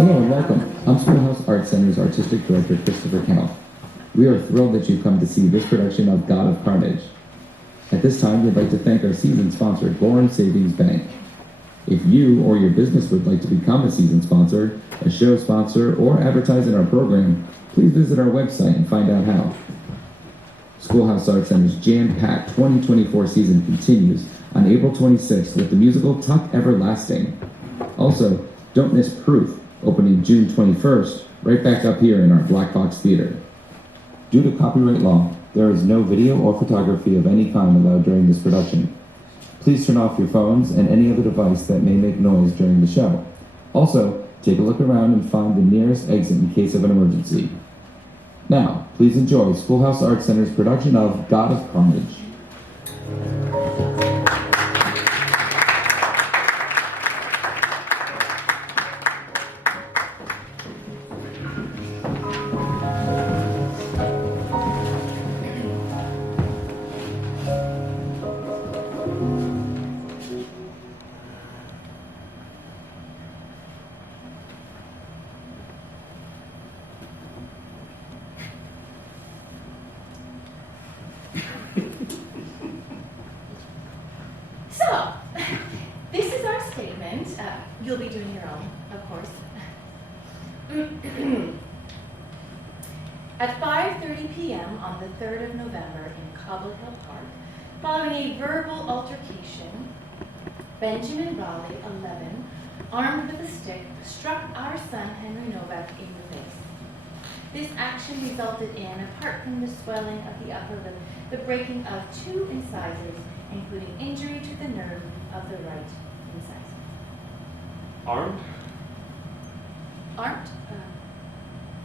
Hello and welcome. I'm Schoolhouse Art Center's Artistic Director, Christopher Kennel. We are thrilled that you've come to see this production of God of Carnage. At this time, we'd like to thank our season sponsor, Gorin Savings Bank. If you or your business would like to become a season sponsor, a show sponsor, or advertise in our program, please visit our website and find out how. Schoolhouse Art Center's jam-packed 2024 season continues on April 26th with the musical Tuck Everlasting. Also, don't miss Proof, opening June 21st, right back up here in our BlackBox Theatre. Due to copyright law, there is no video or photography of any kind allowed during this production. Please turn off your phones and any other device that may make noise during the show. Also, take a look around and find the nearest exit in case of an emergency. Now, please enjoy Schoolhouse Art Center's production of God of Carnage. So, this is our statement. You'll be doing your own, of course. At 5:30 p.m. on the 3rd of November in Cobble Hill Park, following a verbal altercation, Benjamin Raleigh, 11, armed with a stick, struck our son Henry Novak in the face. This action resulted in, apart from the swelling of the upper lip, the breaking of 2 incisors, including injury to the nerve of the right incisor. Armed? Armed?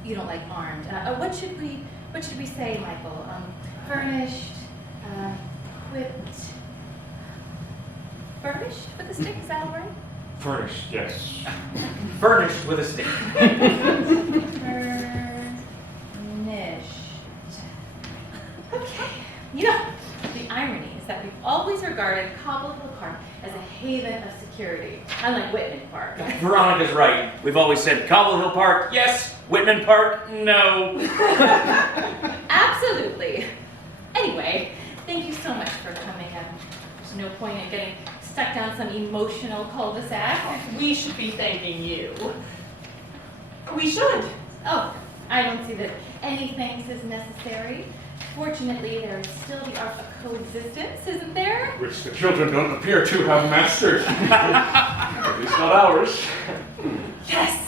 You don't like armed. What should we say, Michael? Furnished, equipped. Furnished with a stick, is that all right? Furnished, yes. Furnished with a stick. Furnished. Okay. You know, the irony is that we've always regarded Cobble Hill Park as a haven of security, unlike Whitman Park. Veronica's right. We've always said Cobble Hill Park, yes. Whitman Park, no. Absolutely. Anyway, thank you so much for coming. There's no point in getting stuck down some emotional cul-de-sac. We should be thanking you. We should. Oh, I don't see that any thanks is necessary. Fortunately, there is still the art of coexistence, isn't there? Which the children don't appear to have mastered. At least not ours. Yes,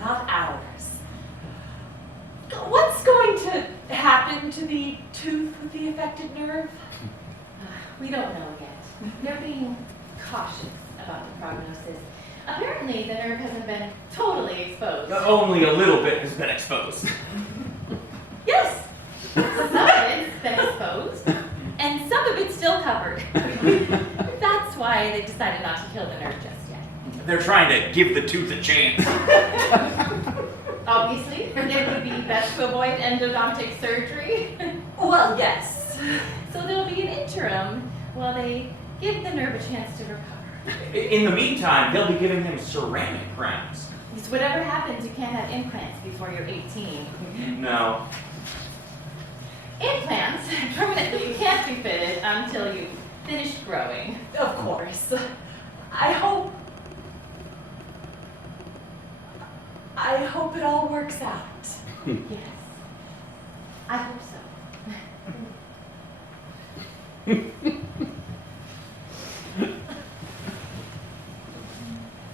not ours. What's going to happen to the tooth with the affected nerve? We don't know yet. They're being cautious about the prognosis. Apparently, the nerve hasn't been totally exposed. Only a little bit has been exposed. Yes! Some of it's been exposed, and some of it's still covered. That's why they decided not to kill the nerve just yet. They're trying to give the tooth a chance. Obviously, it would be best to avoid endodontic surgery. Well, yes. So there'll be an interim while they give the nerve a chance to recover. In the meantime, they'll be giving him ceramic crowns. It's whatever happens, you can't have implants before you're 18. No. Implants, permanently, you can't be fitted until you've finished growing. Of course. I hope it all works out. Yes. I hope so.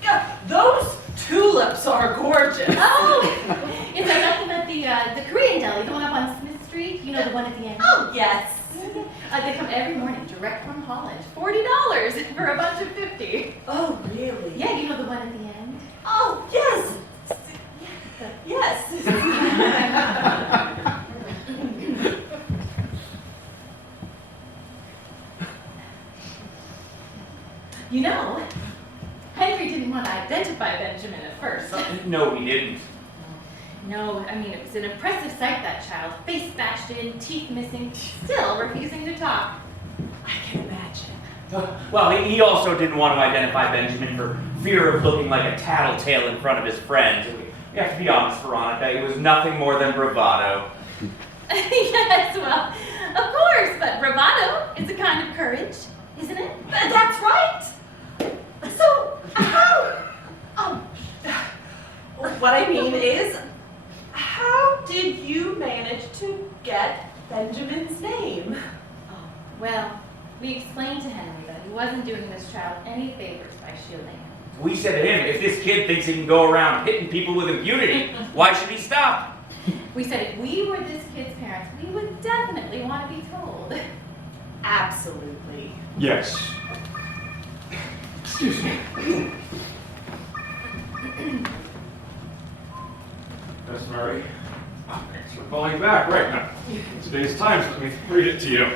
Yeah, those tulips are gorgeous. Oh! Is that nothing at the Korean deli, the one up on Smith Street? You know, the one at the end? Oh, yes. They come every morning, direct from Holland. $40 for a bunch of 50. Oh, really? Yeah, you know the one at the end? Oh, yes. Yes. You know, Henry didn't want to identify Benjamin at first. No, he didn't. No, I mean, it was an impressive sight, that child. Face bashed in, teeth missing, still refusing to talk. I can imagine. Well, he also didn't want to identify Benjamin for fear of looking like a tattletale in front of his friends. You have to be honest, Veronica. It was nothing more than bravado. Yes, well, of course, but bravado is a kind of courage, isn't it? That's right. So, how, what I mean is, how did you manage to get Benjamin's name? Oh, well, we explained to Henry that he wasn't doing this child any favors by shielding him. We said to him, if this kid thinks he can go around hitting people with impunity, why should he stop? We said if we were this kid's parents, we would definitely want to be told. Absolutely. Yes. Excuse me. Miss Murray. Thanks for calling back. Right now, in today's Times, let me read it to you.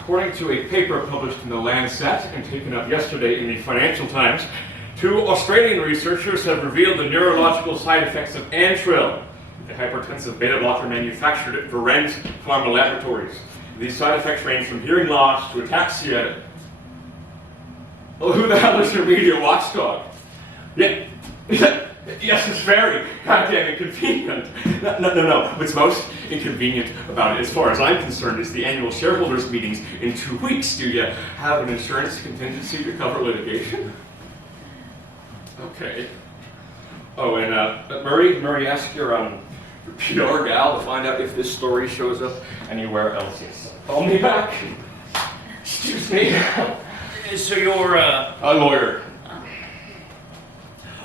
According to a paper published in the Lancet and taken up yesterday in the Financial Times, 2 Australian researchers have revealed the neurological side effects of Antril, the hypertensive beta blocker manufactured at Verent Pharma Laboratories. These side effects range from hearing loss to ataxia. Well, who the hell is your media watchdog? Yeah. Yes, it's very goddamn inconvenient. No. What's most inconvenient about it, as far as I'm concerned, is the annual shareholders meetings in 2 weeks. Do you have an insurance contingency to cover litigation? Okay. Oh, and Murray, ask your PR gal to find out if this story shows up anywhere else. Yes. Call me back. Excuse me. So you're, A lawyer.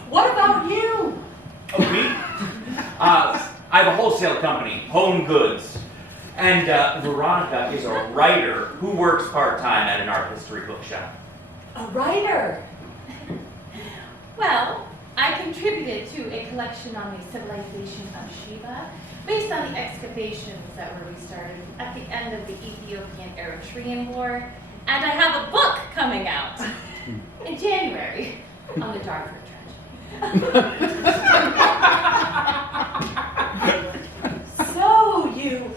What about you? Oh, me? I have a wholesale company, Home Goods. And Veronica is a writer who works part-time at an art history bookshop. A writer. Well, I contributed to a collection on the civilization of Sheba, based on the excavations that were restarted at the end of the Ethiopian-Eritrean War, and I have a book coming out in January on the Darfur tragedy. So you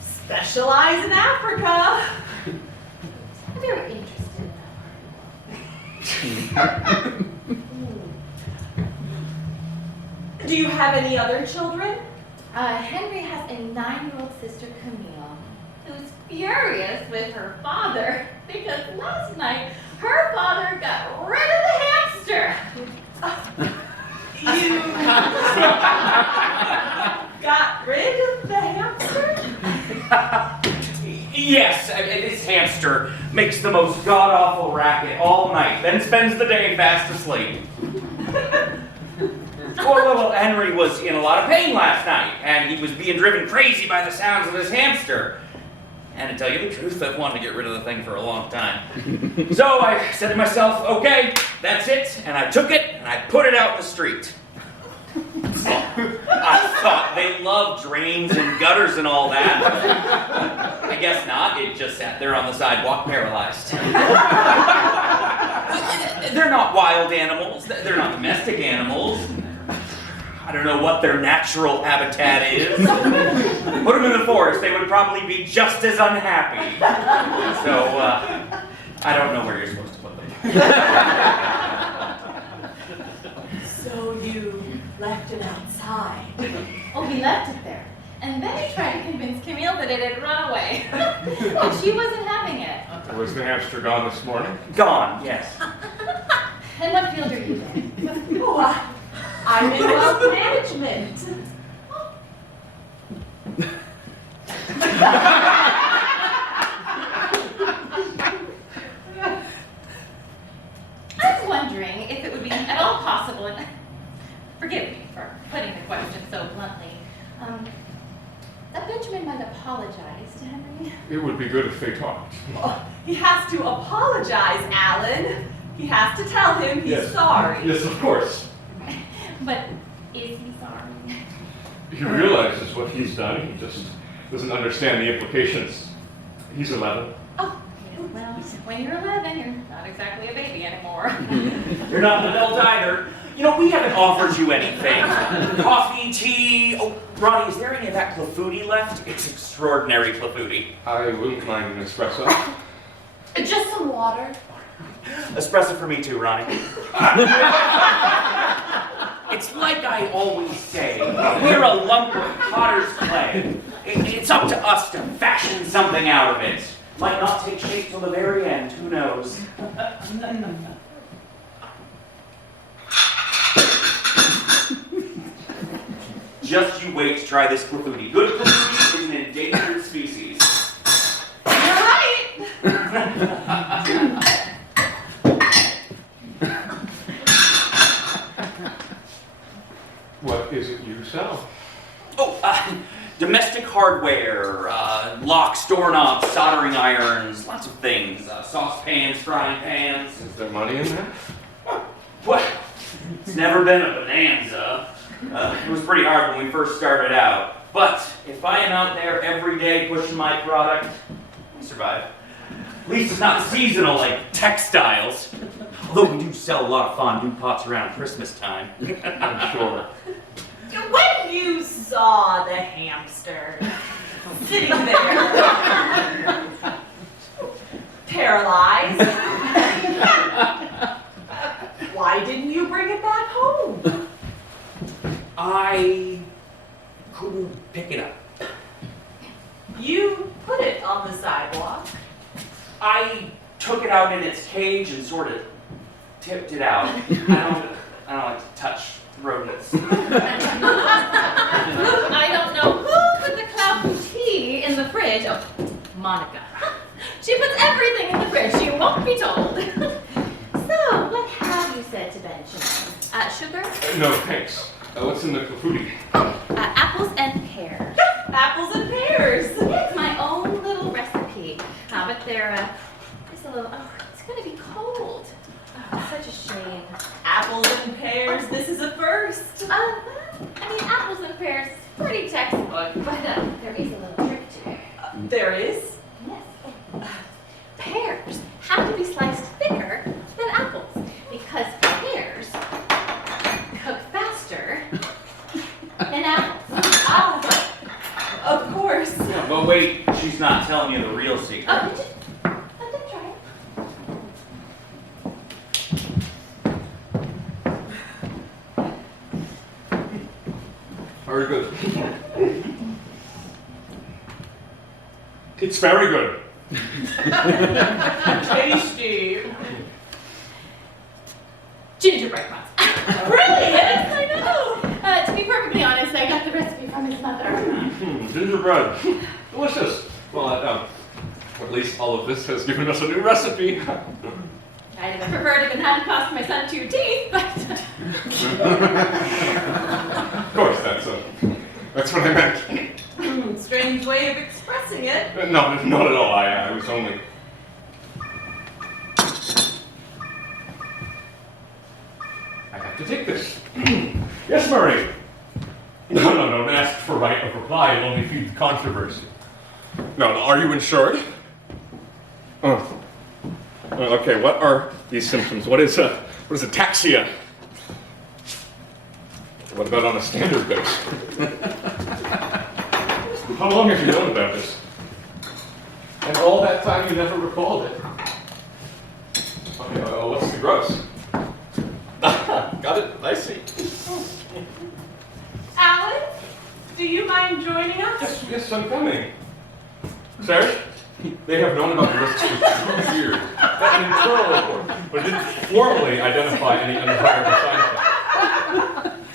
specialize in Africa. I'm very interested in that. Do you have any other children? Henry has a 9-year-old sister, Camille, who's furious with her father because last night her father got rid of the hamster. You got rid of the hamster? Yes, this hamster makes the most god-awful racket all night, then spends the day fast asleep. Poor little Henry was in a lot of pain last night, and he was being driven crazy by the sounds of his hamster. And to tell you the truth, I've wanted to get rid of the thing for a long time. So I said to myself, okay, that's it, and I took it and I put it out in the street. I thought they loved drains and gutters and all that. I guess not, it just sat there on the sidewalk paralyzed. They're not wild animals, they're not domestic animals. I don't know what their natural habitat is. Put them in the forest, they would probably be just as unhappy. So, I don't know where you're supposed to put them. So you left it outside. Oh, he left it there. And then he tried to convince Camille that it had run away. But she wasn't having it. Was the hamster gone this morning? Gone, yes. And what field are you in? Oh, I'm in wealth management. I was wondering if it would be at all possible, and forgive me for putting the question so bluntly, that Benjamin might apologize to Henry. It would be good if they talked. Oh, he has to apologize, Alan. He has to tell him he's sorry. Yes, of course. But is he sorry? He realizes what he's done. He just doesn't understand the implications. He's 11. Oh, well, when you're 11, you're not exactly a baby anymore. You're not an adult either. You know, we haven't offered you anything. Coffee, tea. Oh, Ronnie, is there any of that clafouti left? It's extraordinary clafouti. I wouldn't mind an espresso. Just some water. Espresso for me too, Ronnie. It's like I always say, we're a lump of potter's clay. It's up to us to fashion something out of it. Might not take shape till the very end, who knows? Just you wait to try this clafouti. Good clafouti is an endangered species. You're right. What is it you sell? Oh, domestic hardware, locks, doorknobs, soldering irons, lots of things. Saucepans, frying pans. Is there money in there? Well, it's never been a bonanza. It was pretty hard when we first started out. But if I am out there every day pushing my product, we survive. At least it's not seasonal like textiles. Although we do sell a lot of fondue pots around Christmas time. I'm sure. When you saw the hamster sitting there, paralyzed, why didn't you bring it back home? I couldn't pick it up. You put it on the sidewalk. I took it out in its cage and sort of tipped it out. I don't like to touch rodents. I don't know who put the clafouti in the fridge. Oh, Monica. She puts everything in the fridge. You won't be told. So, what have you said to Benjamin? Sugar? No, thanks. What's in the clafouti? Apples and pears. Apples and pears. It's my own little recipe. But they're just a little. Oh, it's gonna be cold. Oh, such a shame. Apples and pears. This is a first. Well, I mean, apples and pears is pretty textbook, but there is a little trick to it. There is. Yes. Pears have to be sliced thicker than apples because pears cook faster than apples. Ah, of course. Yeah, but wait, she's not telling you the real secret. Oh, let them try it. Very good. It's very good. Tasty. Gingerbread puffs. Brilliant. Yes, I know. To be perfectly honest, I got the recipe from his mother. Gingerbread. Delicious. Well, at least all of this has given us a new recipe. I'd have preferred it than having cost my son 2 teeth, but Of course, that's what I meant. Strange way of expressing it. No, not at all. I was only. I have to take this. Yes, Murray. No, don't ask for right of reply. It'll only feed the controversy. No, are you insured? Oh. Okay, what are these symptoms? What is ataxia? What about on a standard dose? How long have you known about this? And all that time you never recalled it. Okay, well, what's the gross? Got it, I see. Alan, do you mind joining us? Yes, I'm coming. Sarah? They have known about the risks for 2 years. That's an internal report, but it didn't formally identify any undesirable side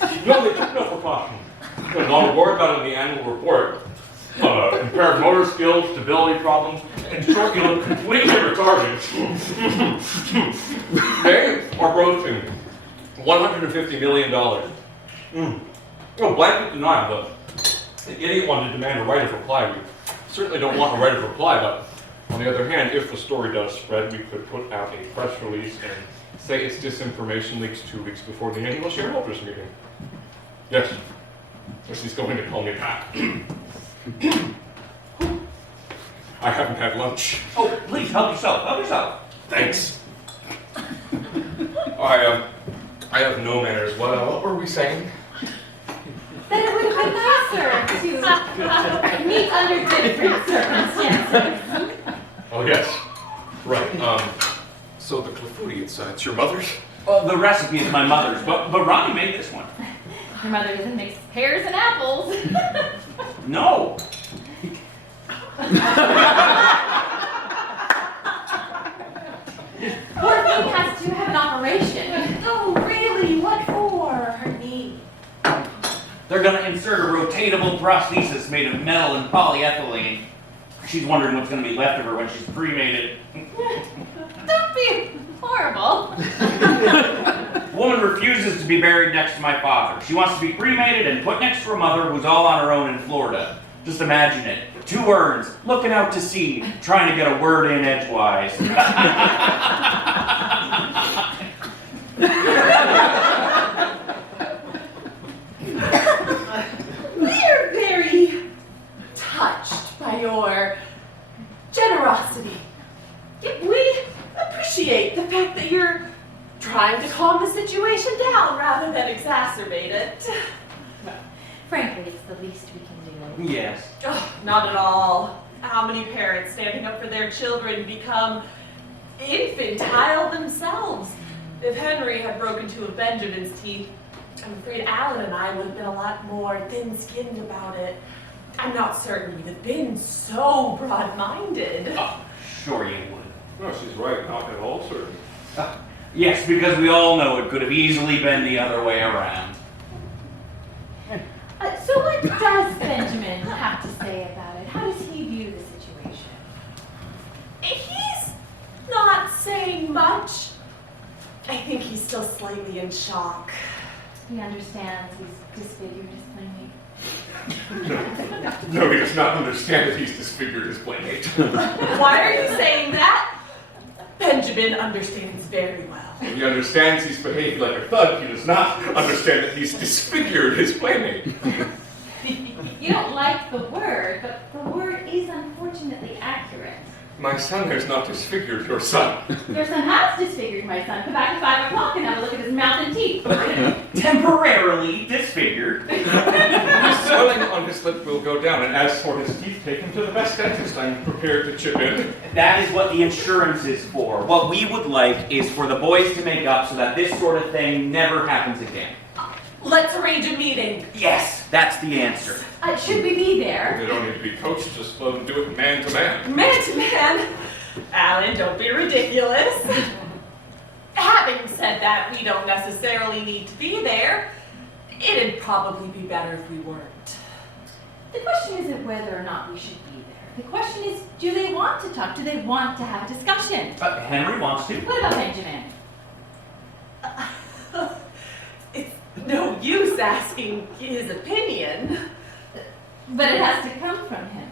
effects. No, they took no precaution. There's all worried about in the annual report. Impaired motor skills, stability problems, and short, you look completely retarded. They are broaching $150 million. No, blanket denial, but the idiot wanted to demand a right of reply. We certainly don't want a right of reply, but on the other hand, if the story does spread, we could put out a press release and say it's disinformation leaks 2 weeks before the annual shareholders meeting. Yes. Yes, he's going to call me back. I haven't had lunch. Oh, please, help yourself. Help yourself. Thanks. I have no manners. What were we saying? Then it would have been nicer to meet under different circumstances. Oh, yes. Right. So the clafouti, it's your mother's? Well, the recipe is my mother's, but Ronnie made this one. Your mother doesn't mix pears and apples. No. Poor thing has to have an operation. Oh, really? What for? Her knee. They're gonna insert a rotatable prosthesis made of metal and polyethylene. She's wondering what's gonna be left of her when she's cremated. Don't be horrible. Woman refuses to be buried next to my father. She wants to be cremated and put next to her mother, who's all on her own in Florida. Just imagine it. 2 urns, looking out to sea, trying to get a word in edgewise. We're very touched by your generosity. We appreciate the fact that you're trying to calm the situation down rather than exacerbate it. Frankly, it's the least we can do. Yes. Oh, not at all. How many parents standing up for their children become infantile themselves? If Henry had broken 2 of Benjamin's teeth, I'm afraid Alan and I would have been a lot more thin-skinned about it. I'm not certain we'd have been so broad-minded. Oh, sure you would. No, she's right. Not at all certain. Yes, because we all know it could have easily been the other way around. So what does Benjamin have to say about it? How does he view the situation? He's not saying much. I think he's still slightly in shock. He understands he's disfigured his playmate. No, he does not understand that he's disfigured his playmate. Why are you saying that? Benjamin understands very well. He understands he's behaved like a thug. He does not understand that he's disfigured his playmate. You don't like the word, but the word is unfortunately accurate. My son has not disfigured your son. Your son has disfigured my son. Come back at 5 o'clock and have a look at his mouth and teeth. Temporarily disfigured. The swelling on his lip will go down, and as for his teeth, take him to the best dentist. I'm prepared to chip in. That is what the insurance is for. What we would like is for the boys to make up so that this sort of thing never happens again. Let's arrange a meeting. Yes, that's the answer. Should we be there? They don't need to be coached, just let them do it man to man. Man to man. Alan, don't be ridiculous. Having said that, we don't necessarily need to be there. It'd probably be better if we weren't. The question isn't whether or not we should be there. The question is, do they want to talk? Do they want to have a discussion? Henry wants to. What about Benjamin? It's no use asking his opinion. But it has to come from him.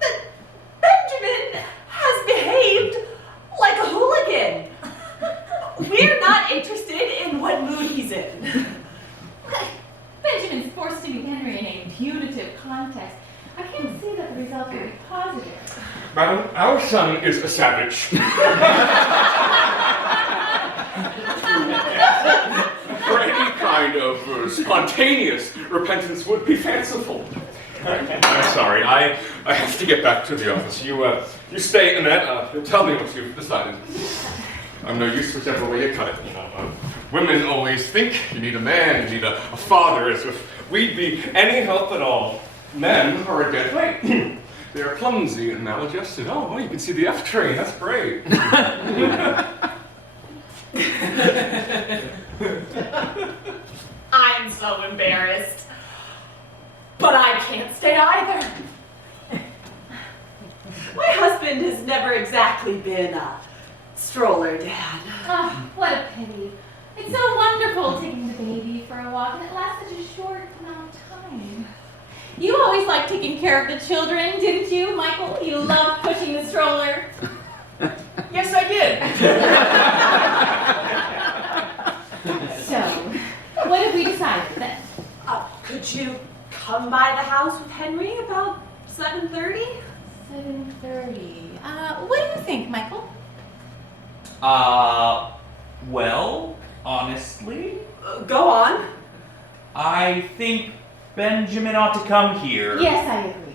But Benjamin has behaved like a hooligan. We're not interested in what mood he's in. Benjamin's forced to meet Henry in a punitive context. I can't see that the result will be positive. Madam, our son is a savage. For any kind of spontaneous repentance would be fanciful. I'm sorry, I have to get back to the office. You stay, Annette. Tell me what you've decided. I'm no use whichever way you cut it. You know, women always think you need a man, you need a father, as if we'd be any help at all. Men are a dead weight. They are clumsy and maladjusted. Oh, well, you can see the F train. That's great. I'm so embarrassed. But I can't stay either. My husband has never exactly been a stroller dad. Oh, what a pity. It's so wonderful taking the baby for a walk, and it lasts such a short amount of time. You always liked taking care of the children, didn't you, Michael? You loved pushing the stroller. Yes, I did. So, what have we decided then? Could you come by the house with Henry about 7:30? 7:30. What do you think, Michael? Well, honestly, Go on. I think Benjamin ought to come here. Yes, I agree.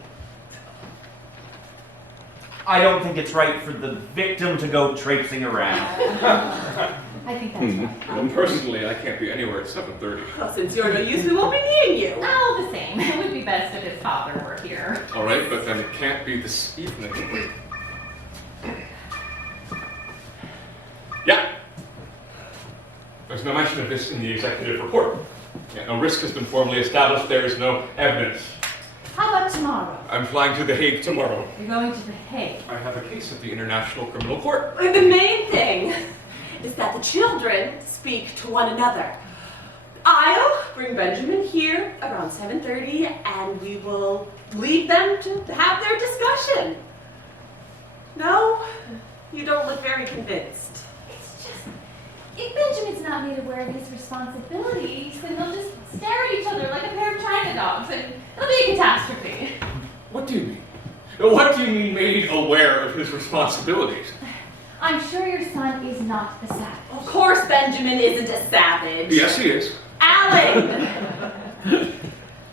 I don't think it's right for the victim to go traipsing around. I think that's right. Well, personally, I can't be anywhere at 7:30. Well, since you're no use, we won't be needing you. Oh, the same. It would be best if his father were here. All right, but then it can't be this evening. Yeah. There's no mention of this in the executive report. Yeah, no risk has been formally established. There is no evidence. How about tomorrow? I'm flying to The Hague tomorrow. You're going to The Hague. I have a case at the International Criminal Court. The main thing is that the children speak to one another. I'll bring Benjamin here around 7:30 and we will lead them to have their discussion. No? You don't look very convinced. It's just, if Benjamin's not made aware of his responsibilities, then they'll just stare at each other like a pair of China dogs, and it'll be a catastrophe. What do you mean? What do you mean made aware of his responsibilities? I'm sure your son is not a savage. Of course Benjamin isn't a savage. Yes, he is. Alan!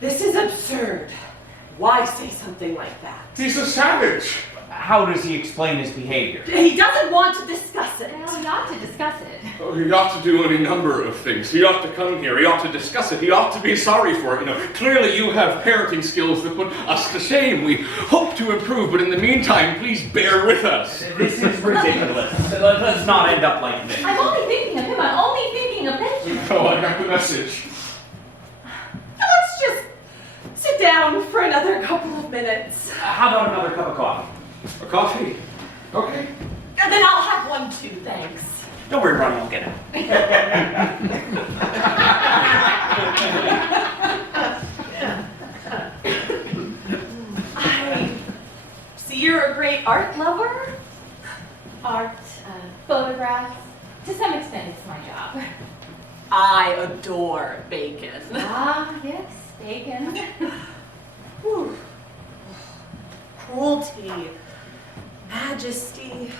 This is absurd. Why say something like that? He's a savage. How does he explain his behavior? He doesn't want to discuss it. Well, we ought to discuss it. Oh, he ought to do any number of things. He ought to come here. He ought to discuss it. He ought to be sorry for it. You know, clearly you have parenting skills that put us to shame. We hope to improve, but in the meantime, please bear with us. This is ridiculous. Let's not end up like this. I'm only thinking of him. I'm only thinking of Benjamin. Oh, I got the message. Let's just sit down for another couple of minutes. How about another cup of coffee? A coffee? Okay. And then I'll have one too, thanks. Don't worry, Ronnie, I'll get it. I see you're a great art lover. Art, photographs. To some extent, it's my job. I adore bacon. Ah, yes, bacon. Whew. Cruelty, majesty.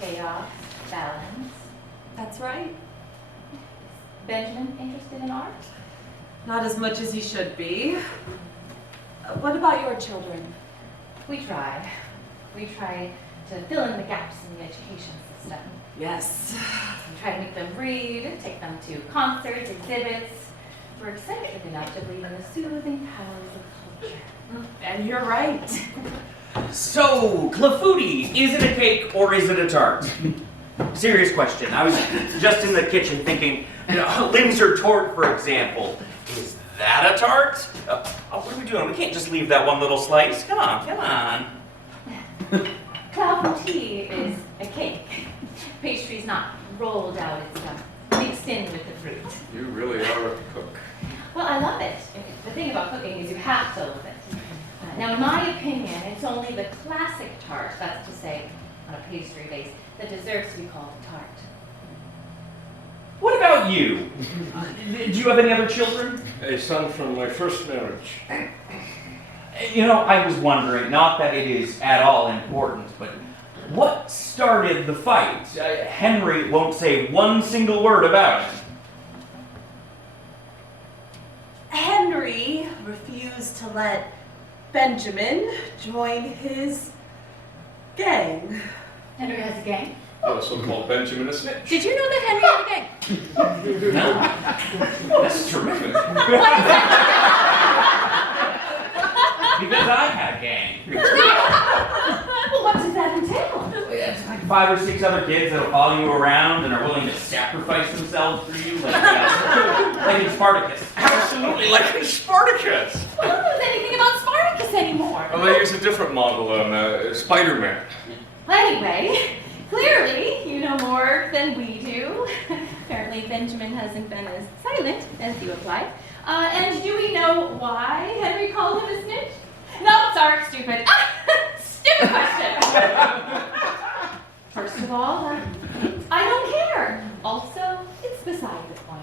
Chaos, balance. That's right. Benjamin interested in art? Not as much as he should be. What about your children? We try. We try to fill in the gaps in the education system. Yes. We try to make them read, take them to concerts, exhibits. We're eccentric enough to believe in the soothing powers of culture. And you're right. So, clafouti, is it a cake or is it a tart? Serious question. I was just in the kitchen thinking, Linzer tort, for example. Is that a tart? What are we doing? We can't just leave that one little slice. Come on, come on. Clafouti is a cake. Pastry's not rolled out, it's mixed in with the fruit. You really are a cook. Well, I love it. The thing about cooking is you have to love it. Now, in my opinion, it's only the classic tart, that's to say, on a pastry base, that deserves to be called a tart. What about you? Do you have any other children? A son from my first marriage. I was wondering, not that it is at all important, but what started the fight? Henry won't say one single word about it. Henry refused to let Benjamin join his gang. Henry has a gang? The so-called Benjamin a snitch. Did you know that Henry had a gang? No? That's terrific. Because I had a gang. Well, what does that entail? It's like 5 or 6 other kids that'll follow you around and are willing to sacrifice themselves for you, like in Spartacus. Absolutely, like in Spartacus. Well, who knows anything about Spartacus anymore? Well, they use a different model, Spider-Man. Anyway, clearly you know more than we do. Apparently Benjamin hasn't been as silent as you implied. And do we know why Henry called him a snitch? No, sorry, stupid. Stupid question. First of all, I don't care. Also, it's beside the point.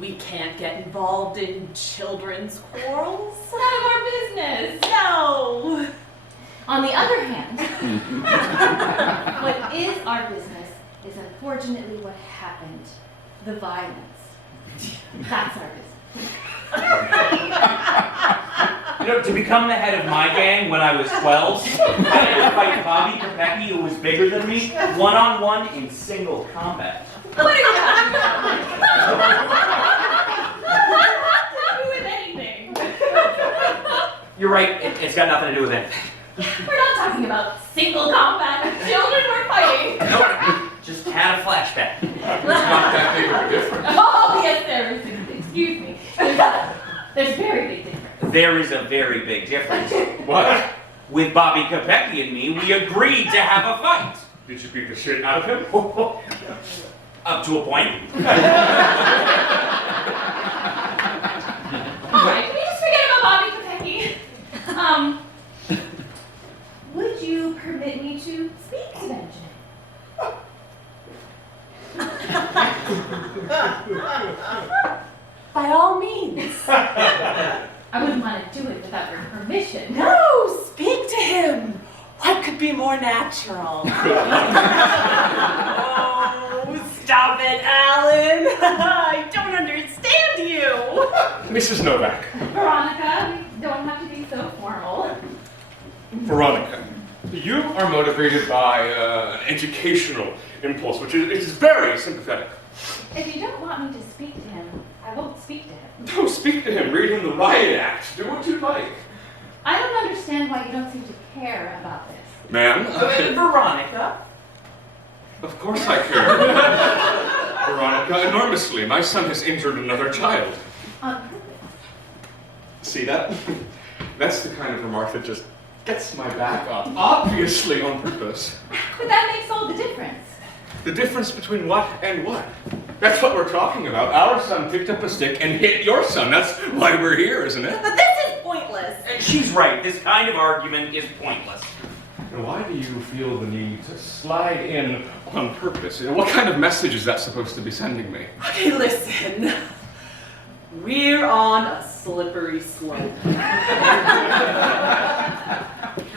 We can't get involved in children's quarrels. It's none of our business. No. On the other hand, what is our business is unfortunately what happened. The violence. That's our business. You know, to become the head of my gang when I was 12, I had to fight Bobby Capecchi, who was bigger than me, one-on-one in single combat. What are you talking about? Nothing to do with anything. You're right, it's got nothing to do with it. We're not talking about single combat. Children were fighting. No, just had a flashback. It's not that big of a difference. Oh, yes, there is. Excuse me. There's very big difference. There is a very big difference. What? With Bobby Capecchi and me, we agreed to have a fight. Did you beat the shit out of him? Up to a point. All right, can we just forget about Bobby Capecchi? Would you permit me to speak to Benjamin? By all means. I wouldn't want to do it without your permission. No, speak to him. What could be more natural? Oh, stop it, Alan. I don't understand you. Mrs. Novak. Veronica, we don't have to be so formal. Veronica, you are motivated by an educational impulse, which is very sympathetic. If you don't want me to speak to him, I won't speak to him. Don't speak to him. Read him the riot act. Do what you like. I don't understand why you don't seem to care about this. Ma'am? Veronica? Of course I care. Veronica, enormously. My son has injured another child. On purpose. See that? That's the kind of remark that just gets my back up. Obviously on purpose. But that makes all the difference. The difference between what and what? That's what we're talking about. Our son picked up a stick and hit your son. That's why we're here, isn't it? But this is pointless. She's right. This kind of argument is pointless. And why do you feel the need to slide in on purpose? What kind of message is that supposed to be sending me? Okay, listen. We're on a slippery slope.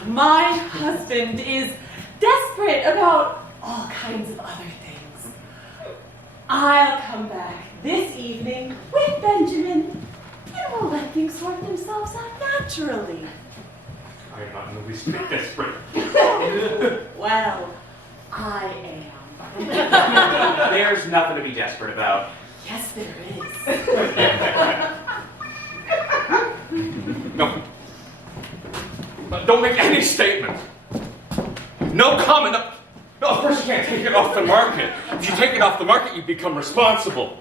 My husband is desperate about all kinds of other things. I'll come back this evening with Benjamin, and we'll let things sort themselves out naturally. I'm not in the least bit desperate. Well, I am. There's nothing to be desperate about. Yes, there is. No. Don't make any statement. No comment. No, of course you can't take it off the market. If you take it off the market, you become responsible.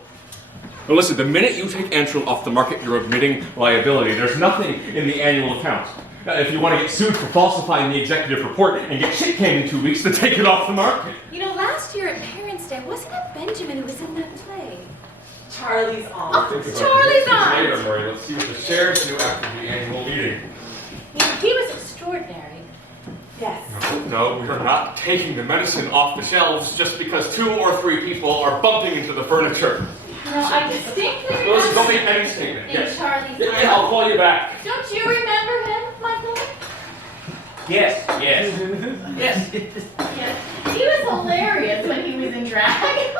Now listen, the minute you take Antrim off the market, you're admitting liability. There's nothing in the annual accounts. If you want to get sued for falsifying the executive report and get shit canned in 2 weeks, then take it off the market. You know, last year at Parents' Day, wasn't it Benjamin who was in that play? Charlie's on. Think about Charlie's this aunt. Later, Murray. Let's see what the chairs do after the annual meeting. He was extraordinary. Yes. No, we're not taking the medicine off the shelves just because 2 or 3 people are bumping into the furniture. You know, I distinctly Listen, don't remember make any statement. in Yes. Charlie's Yeah, I'll call you back. Don't you remember him, Michael? Yes. Yes. He was hilarious when he was in drag.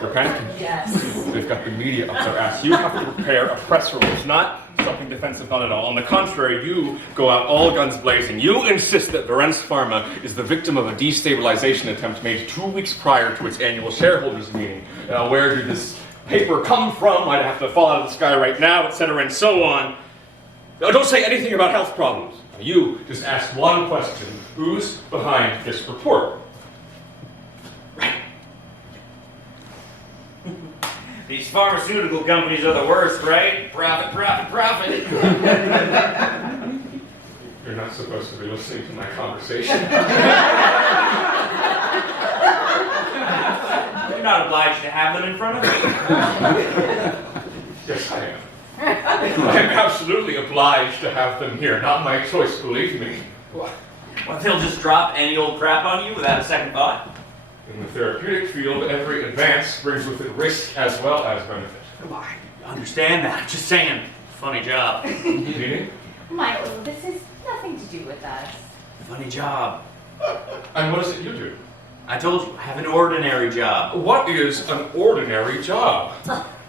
You're panicking. Yes. They've got the media up their ass. You have to prepare a press release, not something defensive, not at all. On the contrary, you go out all guns blazing. You insist that Varens Pharma is the victim of a destabilization attempt made 2 weeks prior to its annual shareholders meeting. Where did this paper come from? I'd have to fall out of the sky right now, etc., and so on. Don't say anything about health problems. You just ask one question. Who's behind this report? These pharmaceutical companies are the worst, right? Profit. You're not supposed to be listening to my conversation. You're not obliged to have them in front of me. Yes, I am. I'm absolutely obliged to have them here. Not my choice, believe me. Well, they'll just drop any old crap on you without a second thought. In the therapeutic field, every advance brings with it risk as well as benefit. I understand that. Just saying. Funny job. Meaning? Michael, this has nothing to do with us. Funny job. And what is it you do? I told you, I have an ordinary job. What is an ordinary job?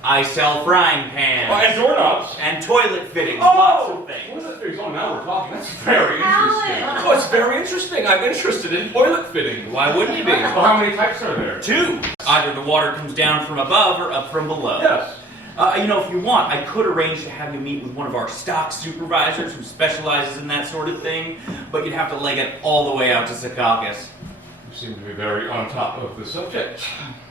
I sell frying pans. And doorknobs. And toilet fittings. Lots of Oh! things. Toilet now we're talking. That's very interesting. Oh, it's very interesting. I'm interested in toilet fitting. Why wouldn't you be? Well, how many types are there? 2. Either the water comes down from above or up from below. Yes. If you want, I could arrange to have you meet with one of our stock supervisors who specializes in that sort of thing, but you'd have to leg it all the way out to Secaucus. You seem to be very on top of the subject.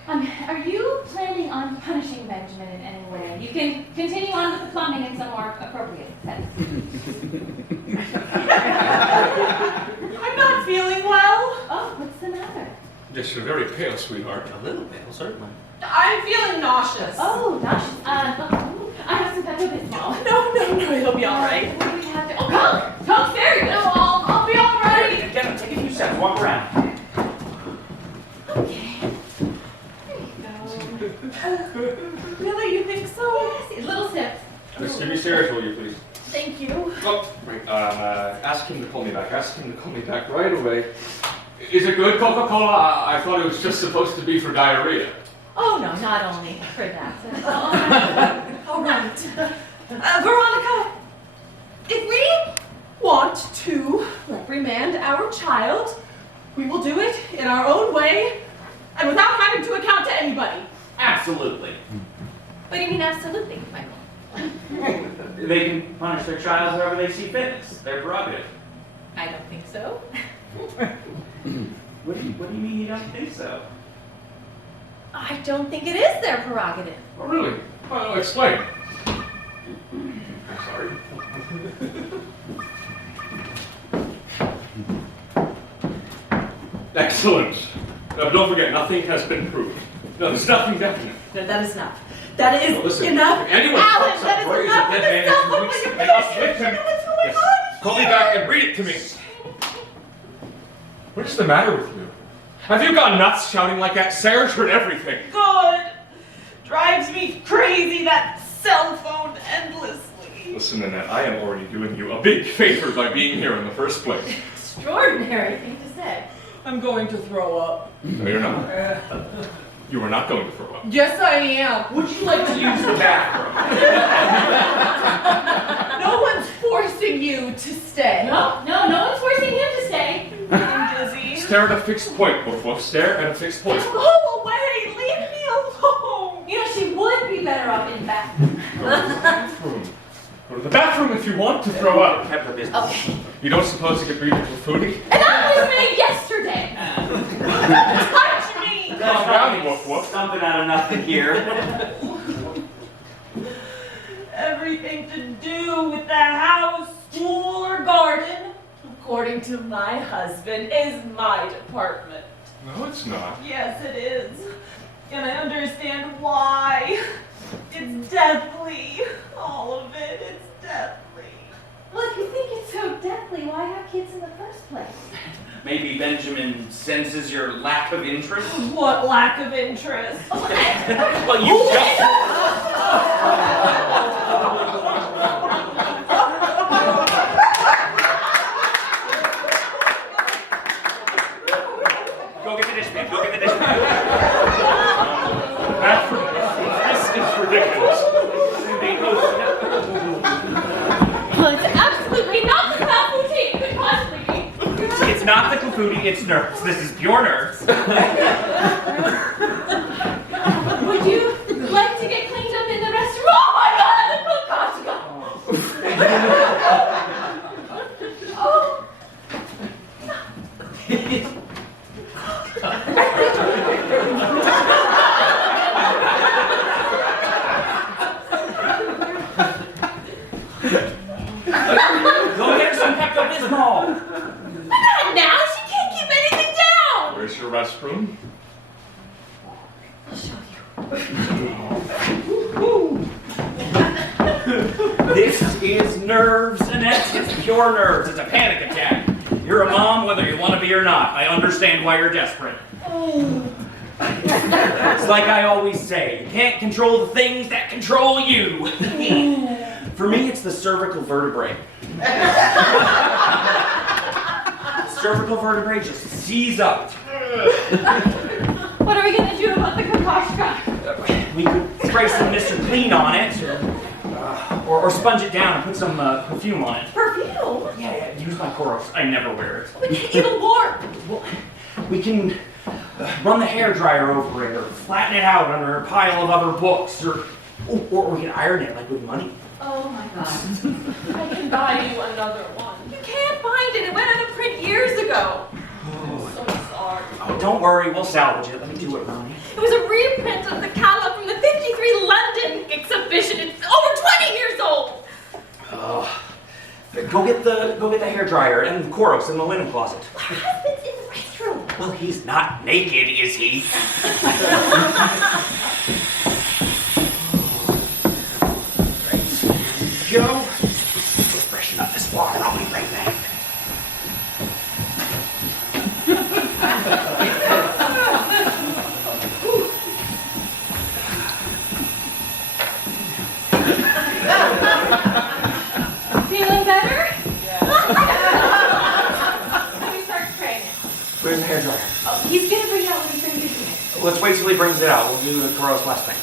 Are you planning on punishing Benjamin in any way? You can continue on with the plumbing in some more appropriate setting. I'm not feeling well. Oh, what's the matter? Yes, you're very pale, sweetheart. A little bit, certainly. I'm feeling nauseous. Oh, gosh. I have some Pepto-Bismol. No, it'll be all right. What do we have to... Oh, Coke! Coke's very good. I'll be all right. Get take a few steps, walk around. Okay. There you go. Really, you think so? Yes, little steps. Miss, can you serious, will you, please? Thank you. Oh, right. Ask him to call me back. Ask him to call me back right away. Is it good, Coca-Cola? I thought it was just supposed to be for diarrhea. Oh, no, not only for that. All right. Veronica, if we want to reprimand our child, we will do it in our own way and without having to account to anybody. Absolutely. What do you mean, absolutely, Michael? They can punish their child however they see fit. It's their prerogative. I don't think so. What do you mean you don't think so? I don't think it is their prerogative. Oh, really? Well, explain. I'm sorry. Excellent. Don't forget, nothing has been proved. No, there's nothing definite. No, that is enough. That is No, listen, enough. if anyone Alan, talks that up is praise enough. of dead That man is in 2 enough. weeks, Oh my they gosh, must lift him. what's going Yes. on? Call me back and read it to me. What is the matter with you? Have you gone nuts shouting like that? Sarah's heard everything. Good. Drives me crazy, that cell phone endlessly. Listen, Annette, I am already doing you a big favor by being here in the first place. Extraordinary thing to say. I'm going to throw up. No, you're not. You are not going to throw up. Yes, I am. Would you like to use the bathroom? No one's forcing you to stay. No one's forcing him to stay. I'm dizzy. Stare at a fixed point, Woof Woof. Stare at a fixed point. Go away. Leave me alone. You know, she would be better off in the bathroom. Go to the bathroom. Go to the bathroom if you want to throw up. Okay. You don't suppose you could read it to Foodie? And that was made yesterday. Touch me. Calm down, Woof Woof. Something out of nothing here. Everything to do with the house, school, or garden, according to my husband, is my department. No, it's not. Yes, it is. And I understand why. It's deathly. All of it. It's deathly. Well, if you think it's so deathly, why have kids in the first place? Maybe Benjamin senses your lack of interest. What lack of interest. Well, you just... Go get the dishpan. Go get the dishpan. Bathroom. This is ridiculous. Well, it's absolutely not the faculty it could possibly be. It's not the Clafouti, it's nerves. This is pure nerves. Would you like to get cleaned up in the restroom? Oh my God, the cook got to go. Oh. Go get her some Pepto-Bismol. Not now. She can't keep anything down. Where's your restroom? I'll show you. This is nerves, Annette. It's pure nerves. It's a panic attack. You're a mom whether you want to be or not. I understand why you're desperate. It's like I always say, you can't control the things that control you. For me, it's the cervical vertebrae. Cervical vertebrae just seize up. What are we gonna do about the kokoschka? We could spray some Mr. Clean on it, or Or sponge it down and put some perfume on it. Perfume? Yeah, use my Koros. I never wear it. But it'll warp. Well, we can run the hairdryer over it, or flatten it out under a pile of other books, or we can iron it like with money. Oh my god. I can buy you another one. You can't find it. It went out of print years ago. I'm so sorry. Oh, don't worry, we'll salvage it. Let me do it, Ronnie. It was a reprint of the catalog from the 53 London exhibition. It's over 20 years old. Go get the hairdryer and the Koros in the linen closet. My husband's in the restroom. Well, he's not naked, is he? Joe, freshen up this water. I'll be right back. Feeling better? Yeah. Let me start training. Where's the hairdryer? Oh, he's gonna bring it out when he's gonna do it. Let's wait till he brings it out. We'll do the Koros last thing.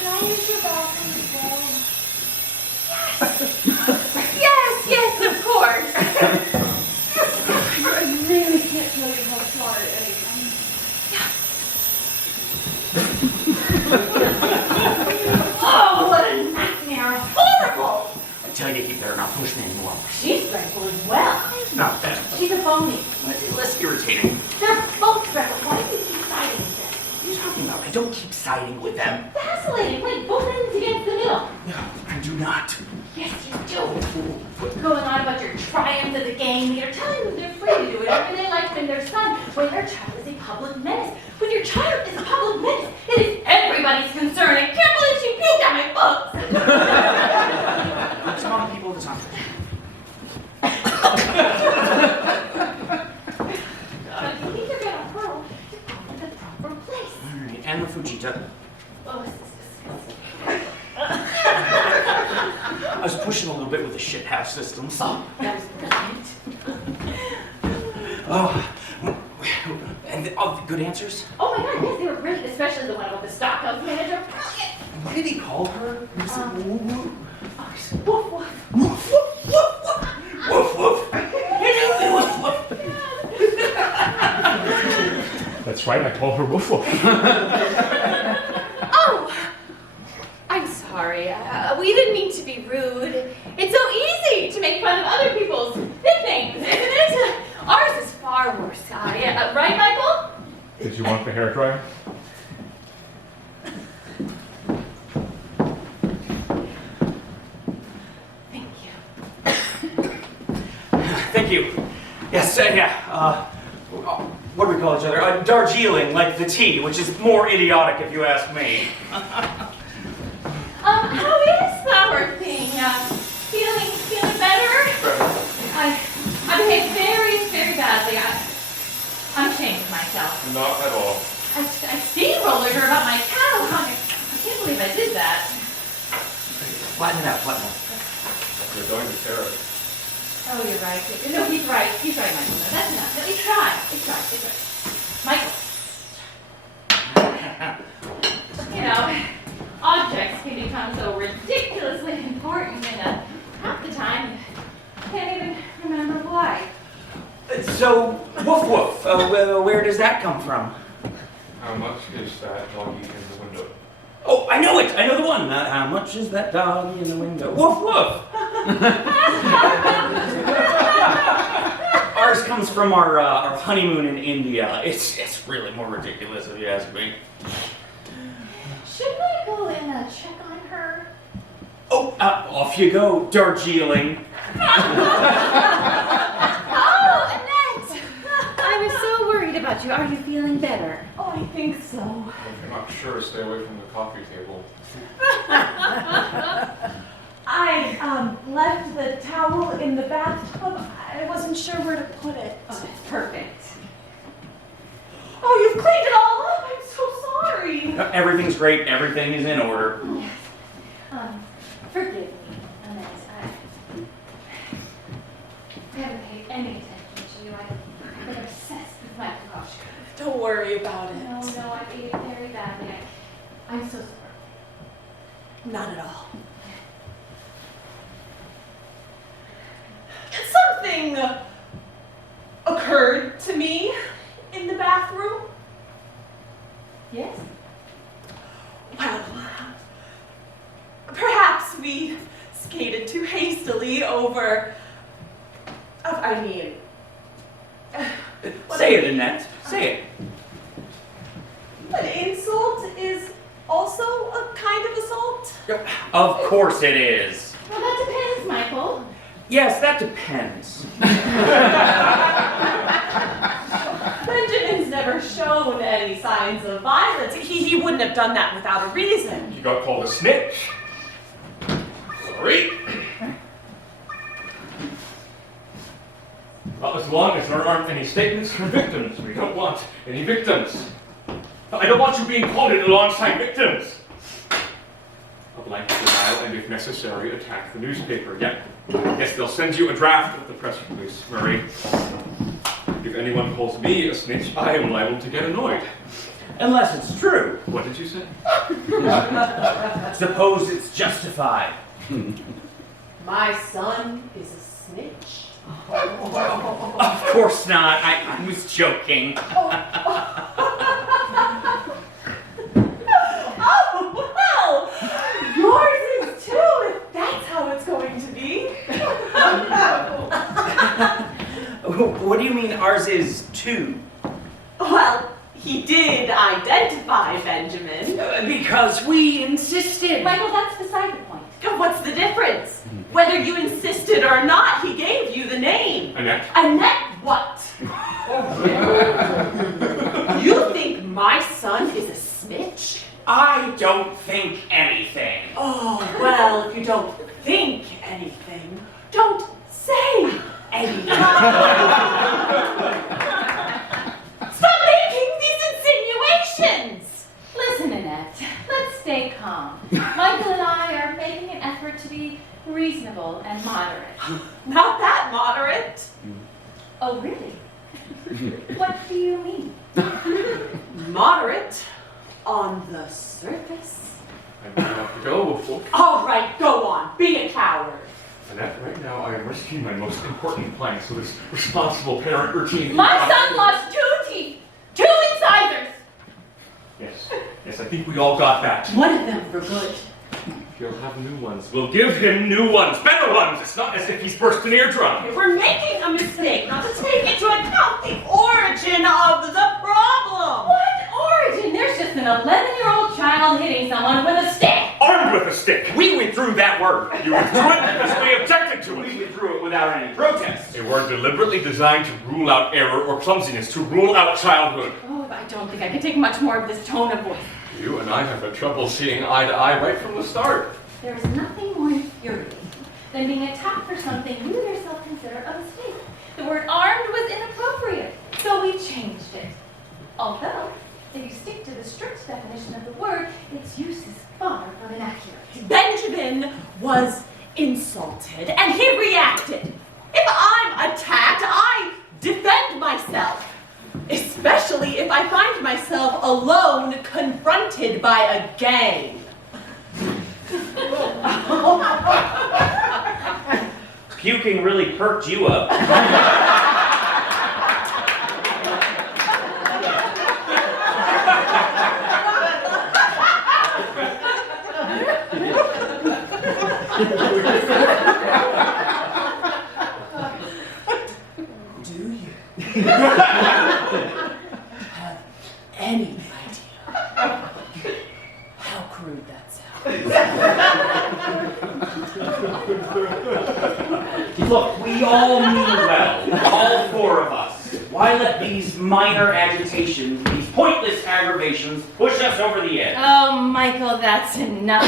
Can I use your bathroom as well? Yes! Yes, of course! I really can't tell you how sorry I Oh, what a nightmare! Horrible! I tell you, you better not push me anymore. She's dreadful as well. No, that, She's a phony. less irritating. They're both dreadful. Why do you keep siding with them? What are you talking about? I don't keep siding with them. Vacillating, like both ends against the middle. No, I do not. Yes, you do. Going on about your triumph as a gang leader, telling them they're free to do whatever they like when their son, when their child is a public menace. When your child is a public menace, it is everybody's concern. I can't believe she puked on my books. Some other people at the time. If you need to get a pearl, you go to the proper place. All right, and the Fujita. Oh, this is disgusting. I was pushing a little bit with the shithouse systems. Oh, that was brilliant. Oh, and the good answers? Oh my god, yes, they were brilliant, especially the one about the stockhouse manager. Brilliant. What did he call her? Woof, woof. Woof, woof, woof, woof, woof. Woof, woof. That's right, I call her Woof Woof. Oh, I'm sorry. We didn't mean to be rude. It's so easy to make fun of other people's nicknames, isn't it? Ours is far worse. Yeah, right, Michael? Did you want the hairdryer? Thank you. Thank you. Yes, what do we call each other? Darjeeling, like the tea, which is more idiotic if you ask me. How is Flower Thing? Feeling better? I behaved very, very badly. I'm ashamed of myself. Not at all. I steamrolled her about my cattle hunt. I can't believe I did that. Flatten it out, flatten it out. You're going to tear it. Oh, you're right. No, he's right. He's right, Michael. No, that's enough. No, it's right. It's right. It's right. Michael. You know, objects can become so ridiculously important and half the time you can't even remember why. So, woof woof, where does that come from? How much is that doggy in the window? Oh, I know it! I know the one! How much is that doggy in the window? Woof woof! Ours comes from our honeymoon in India. It's really more ridiculous if you ask me. Shouldn't I go and check on her? Oh, off you go, Darjeeling. Oh, Annette! I was so worried about you. Are you feeling better? Oh, I think so. If you're not sure, stay away from the coffee table. I left the towel in the bathtub. I wasn't sure where to put it. Oh, that's perfect. Oh, you've cleaned it all up. I'm so sorry. Everything's great. Everything is in order. Yes. Forgive me, Annette. I haven't paid any attention to you. I've been obsessed with my precaution. Don't worry about it. No, I behaved very badly. I'm so sorry. Not at all. something occurred to me in the bathroom. Yes? Well, perhaps we skated too hastily over. Say it, Annette. Say it. An insult is also a kind of assault. Of course it is. Well, that depends, Michael. Yes, that depends. Benjamin's never shown any signs of violence. He wouldn't have done that without a reason. You got called a snitch. Sorry. Well, as long as there aren't any statements from victims, we don't want any victims. I don't want you being quoted alongside victims. A blanket denial, and if necessary, attack the newspaper. Yeah, I guess they'll send you a draft of the press release, Murray. If anyone calls me a snitch, I am liable to get annoyed. Unless it's true. What did you say? Suppose it's justified. My son is a snitch. Of course not. I was joking. Oh, well, yours is too, if that's how it's going to be. What do you mean ours is too? Well, he did identify Benjamin. Because we insisted. Michael, that's beside the point. What's the difference? Whether you insisted or not, he gave you the name. Annette. Annette what? You think my son is a snitch? I don't think anything. Oh, well, if you don't think anything, don't say anything. Stop making these insinuations! Listen, Annette, let's stay calm. Michael and I are making an effort to be reasonable and moderate. Not that moderate. Oh, really? What do you mean? Moderate on the surface. I'm going to have to go before. All right, go on. Be a coward. Annette, right now I am risking my most important plank, so this responsible parent routine. My son lost 2 teeth, 2 incisors. Yes, I think we all got that. One of them for good. He'll have new ones. We'll give him new ones, better ones. It's not as if he's burst an eardrum. We're making a mistake not to take into account the origin of the problem. What origin? There's just an 11-year-old child hitting someone with a stick. Armed with a stick. We withdrew that word. You withdrew it because we objected to We it. withdrew it without any protest. A word deliberately designed to rule out error or clumsiness, to rule out childhood. Oh, I don't think I can take much more of this tone of voice. You and I have had trouble seeing eye to eye right from the start. There is nothing more infuriating than being attacked for something you yourself consider a mistake. The word armed was inappropriate, so we changed it. Although, if you stick to the strict definition of the word, its use is far from inaccurate. Benjamin was insulted and he reacted. If I'm attacked, I defend myself. Especially if I find myself alone, confronted by a gang. Puking really perked you up. Do you have any idea how crude that sounds? Look, we all mean well, all 4 of us. Why let these minor agitations, these pointless aggravations, push us over the edge? Oh, Michael, that's enough.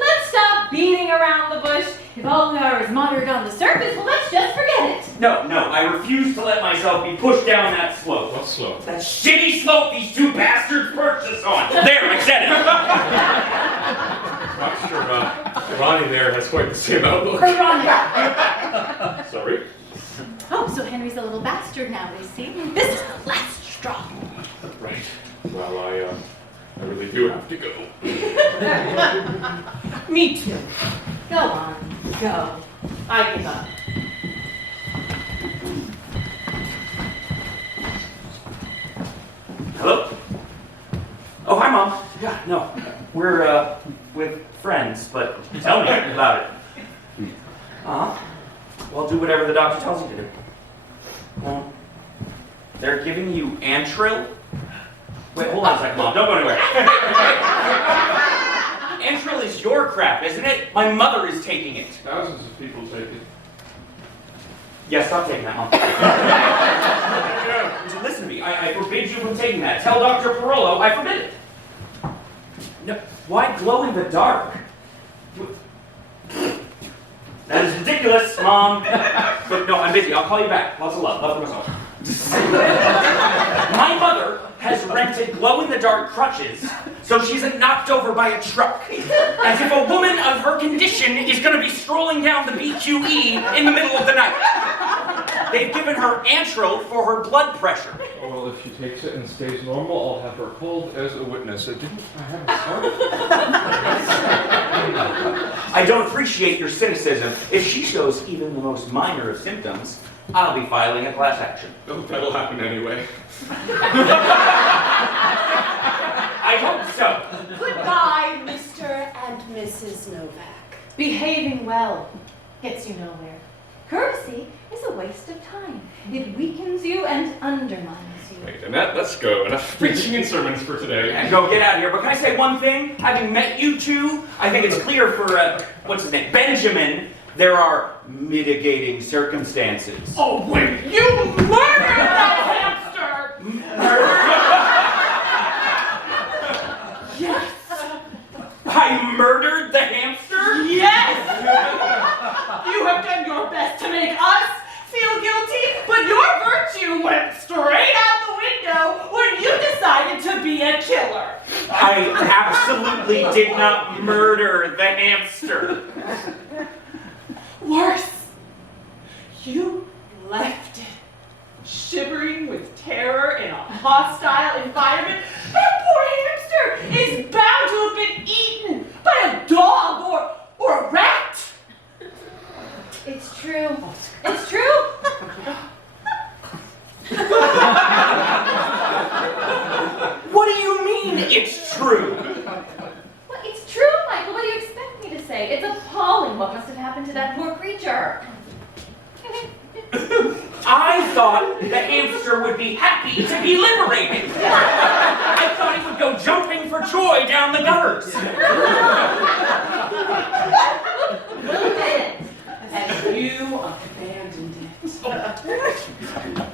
Let's stop beating around the bush. If all we are is moderate on the surface, well, let's just forget it. No, I refuse to let myself be pushed down that slope. What slope? That shitty slope these 2 bastards perched us on. There, I said it. Not sure Ronnie there has quite the same outlook. Veronica. Sorry. Oh, so Henry's a little bastard now, they see. This is the last straw. Right. Well, I really do have to go. Me too. Go on, go. I give up. Hello? Oh, hi, Mom. Yeah, no. We're, with friends, but tell me about it. Well, do whatever the doctor tells you to do. Well, they're giving you Antril? Wait, hold on a second, Mom. Don't go anywhere. Antril is your crap, isn't it? My mother is taking it. Thousands of people take it. Yes, stop taking that, Mom. No, listen to me. I forbid you from taking that. Tell Dr. Parolo I forbid it. No, why glow in the dark? That is ridiculous, Mom. But no, I'm busy. I'll call you back. Lots of love. Love for myself. My mother has rented glow-in-the-dark crutches so she isn't knocked over by a truck. As if a woman of her condition is going to be strolling down the BQE in the middle of the night. They've given her Antril for her blood pressure. Oh, well, if she takes it and stays normal, I'll have her called as a witness. Didn't I have a start? I don't appreciate your cynicism. If she shows even the most minor of symptoms, I'll be filing a class action. Oh, that'll happen anyway. I hope so. Goodbye, Mr. and Mrs. Novak. Behaving well gets you nowhere. Courtesy is a waste of time. It weakens you and undermines you. Wait, Annette, let's go. Enough preaching and sermons for today. And go get out of here. But can I say one thing? Having met you two, I think it's clear for, what's his name, Benjamin, there are mitigating circumstances. Oh, wait, you murdered that hamster! Yes! I murdered the hamster? Yes! You have done your best to make us feel guilty, but your virtue went straight out the window when you decided to be a killer. I absolutely did not murder the hamster. Worse, you left it, shivering with terror in a hostile environment. That poor hamster is bound to have been eaten by a dog or a rat. It's true. It's true. What do you mean it's true? Well, it's true, Michael. What do you expect me to say? It's appalling what must have happened to that poor creature. I thought the hamster would be happy to be liberated. I thought he would go jumping for joy down the gutters. And you abandoned it.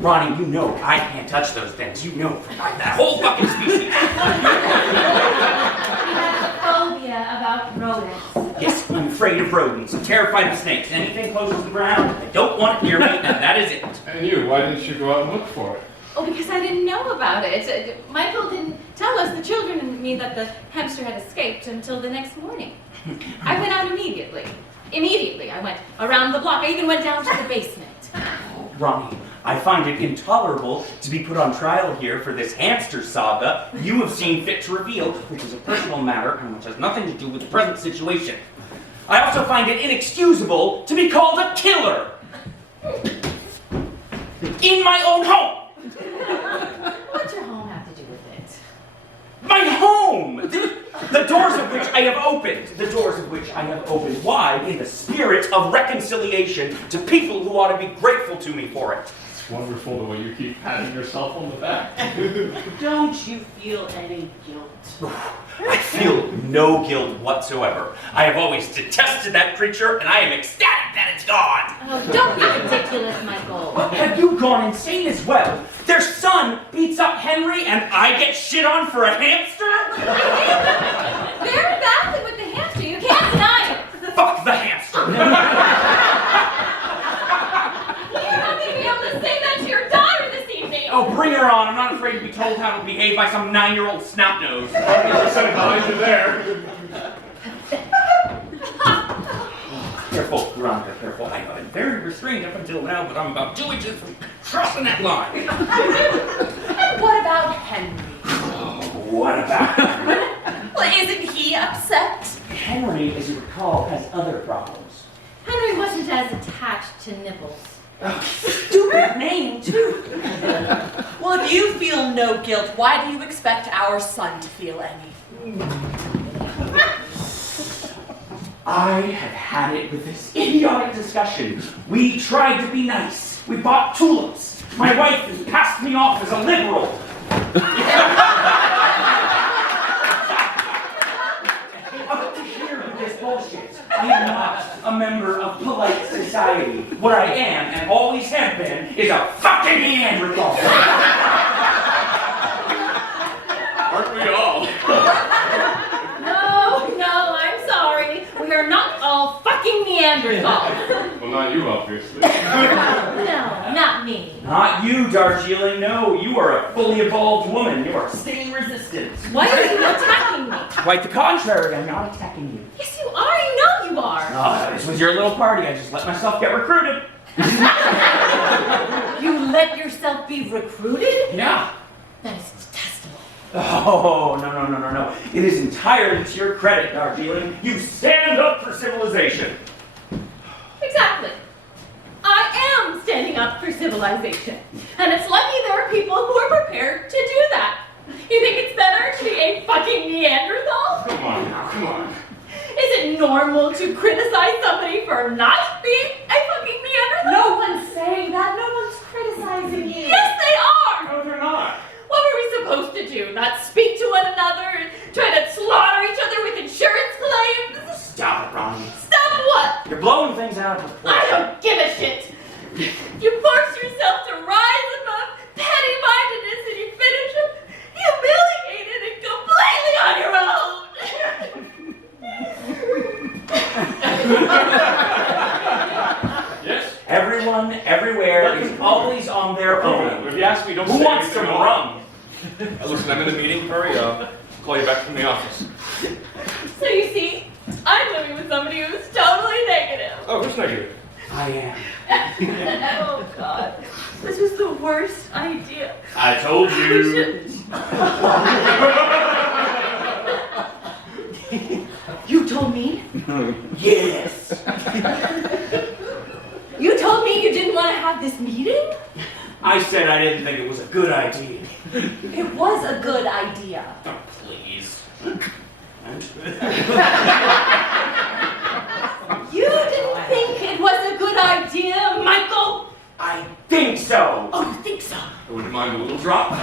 Ronnie, you know I can't touch those things. You know that whole fucking species. He has a phobia about rodents. Yes, I'm afraid of rodents. I'm terrified of snakes. Anything close to the ground, I don't want it near me, and that is it. And you, why didn't you go out and look for it? Oh, because I didn't know about it. Michael didn't tell us, the children and me, that the hamster had escaped until the next morning. I went out immediately. Immediately, I went around the block. I even went down to the basement. Ronnie, I find it intolerable to be put on trial here for this hamster saga you have seen fit to reveal, which is a personal matter and which has nothing to do with the present situation. I also find it inexcusable to be called a killer in my own home. What's your home have to do with it? My home! The doors of which I have opened. The doors of which I have opened wide in the spirit of reconciliation to people who ought to be grateful to me for it. It's wonderful the way you keep patting yourself on the back. Don't you feel any guilt? I feel no guilt whatsoever. I have always detested that creature, and I am ecstatic that it's gone. Oh, don't be ridiculous, Michael. But have you gone insane as well? Their son beats up Henry, and I get shit on for a hamster? Very badly with the hamster. You can't deny it. Fuck the hamster. You're not going to be able to say that to your daughter this evening. Oh, bring her on. I'm not afraid to be told how to behave by some 9-year-old snot-nose. 100% behind you there. Careful, Veronica, careful. I've been very restrained up until now, but I'm about 2 inches from crossing that line. And what about Henry? What about Henry? Well, isn't he upset? Henry, as you recall, has other problems. Henry wasn't as attached to Nibbles. Stupid name, too. Well, if you feel no guilt, why do you expect our son to feel any? I have had it with this idiotic discussion. We tried to be nice. We bought tulips. My wife has passed me off as a liberal. Up to here with this bullshit. I am not a member of polite society. What I am, and always have been, is a fucking Neanderthal. Aren't we all? No, I'm sorry. We are not all fucking Neanderthals. Well, not you, obviously. No, not me. Not you, Darjeeling. No, you are a fully evolved woman. You are stain resistant. Why are you attacking me? Quite the contrary. I'm not attacking you. Yes, you are. I know you are. This was your little party. I just let myself get recruited. You let yourself be recruited? Yeah. That is detestable. Oh, no. It is entirely to your credit, Darjeeling. You stand up for civilization. Exactly. I am standing up for civilization. And it's lucky there are people who are prepared to do that. You think it's better to be a fucking Neanderthal? Come on now, come on. Is it normal to criticize somebody for not being a fucking Neanderthal? No one's saying that. No one's criticizing you. Yes, they are! No, they're not. What were we supposed to do? Not speak to one another and try to slaughter each other with insurance claims? Stop it, Ronnie. Stop what? You're blowing things out of proportion. I don't give a shit. You force yourself to rise above petty-mindedness and you finish up humiliated and completely on your own. Yes? Everyone, everywhere is always on their own. If you ask me, don't Who say wants some anything else. rum? Listen, I'm in a meeting. Hurry up. Call you back from the office. So you see, I'm living with somebody who's totally negative. Oh, who's negative? I am. Oh God, this is the worst idea. I told We you. should. You told me? Yes. You told me you didn't want to have this meeting? I said I didn't think it was a good idea. It was a good idea. Oh, please. You didn't think it was a good idea, Michael? I think so. Oh, you think so? I wouldn't mind a little drop.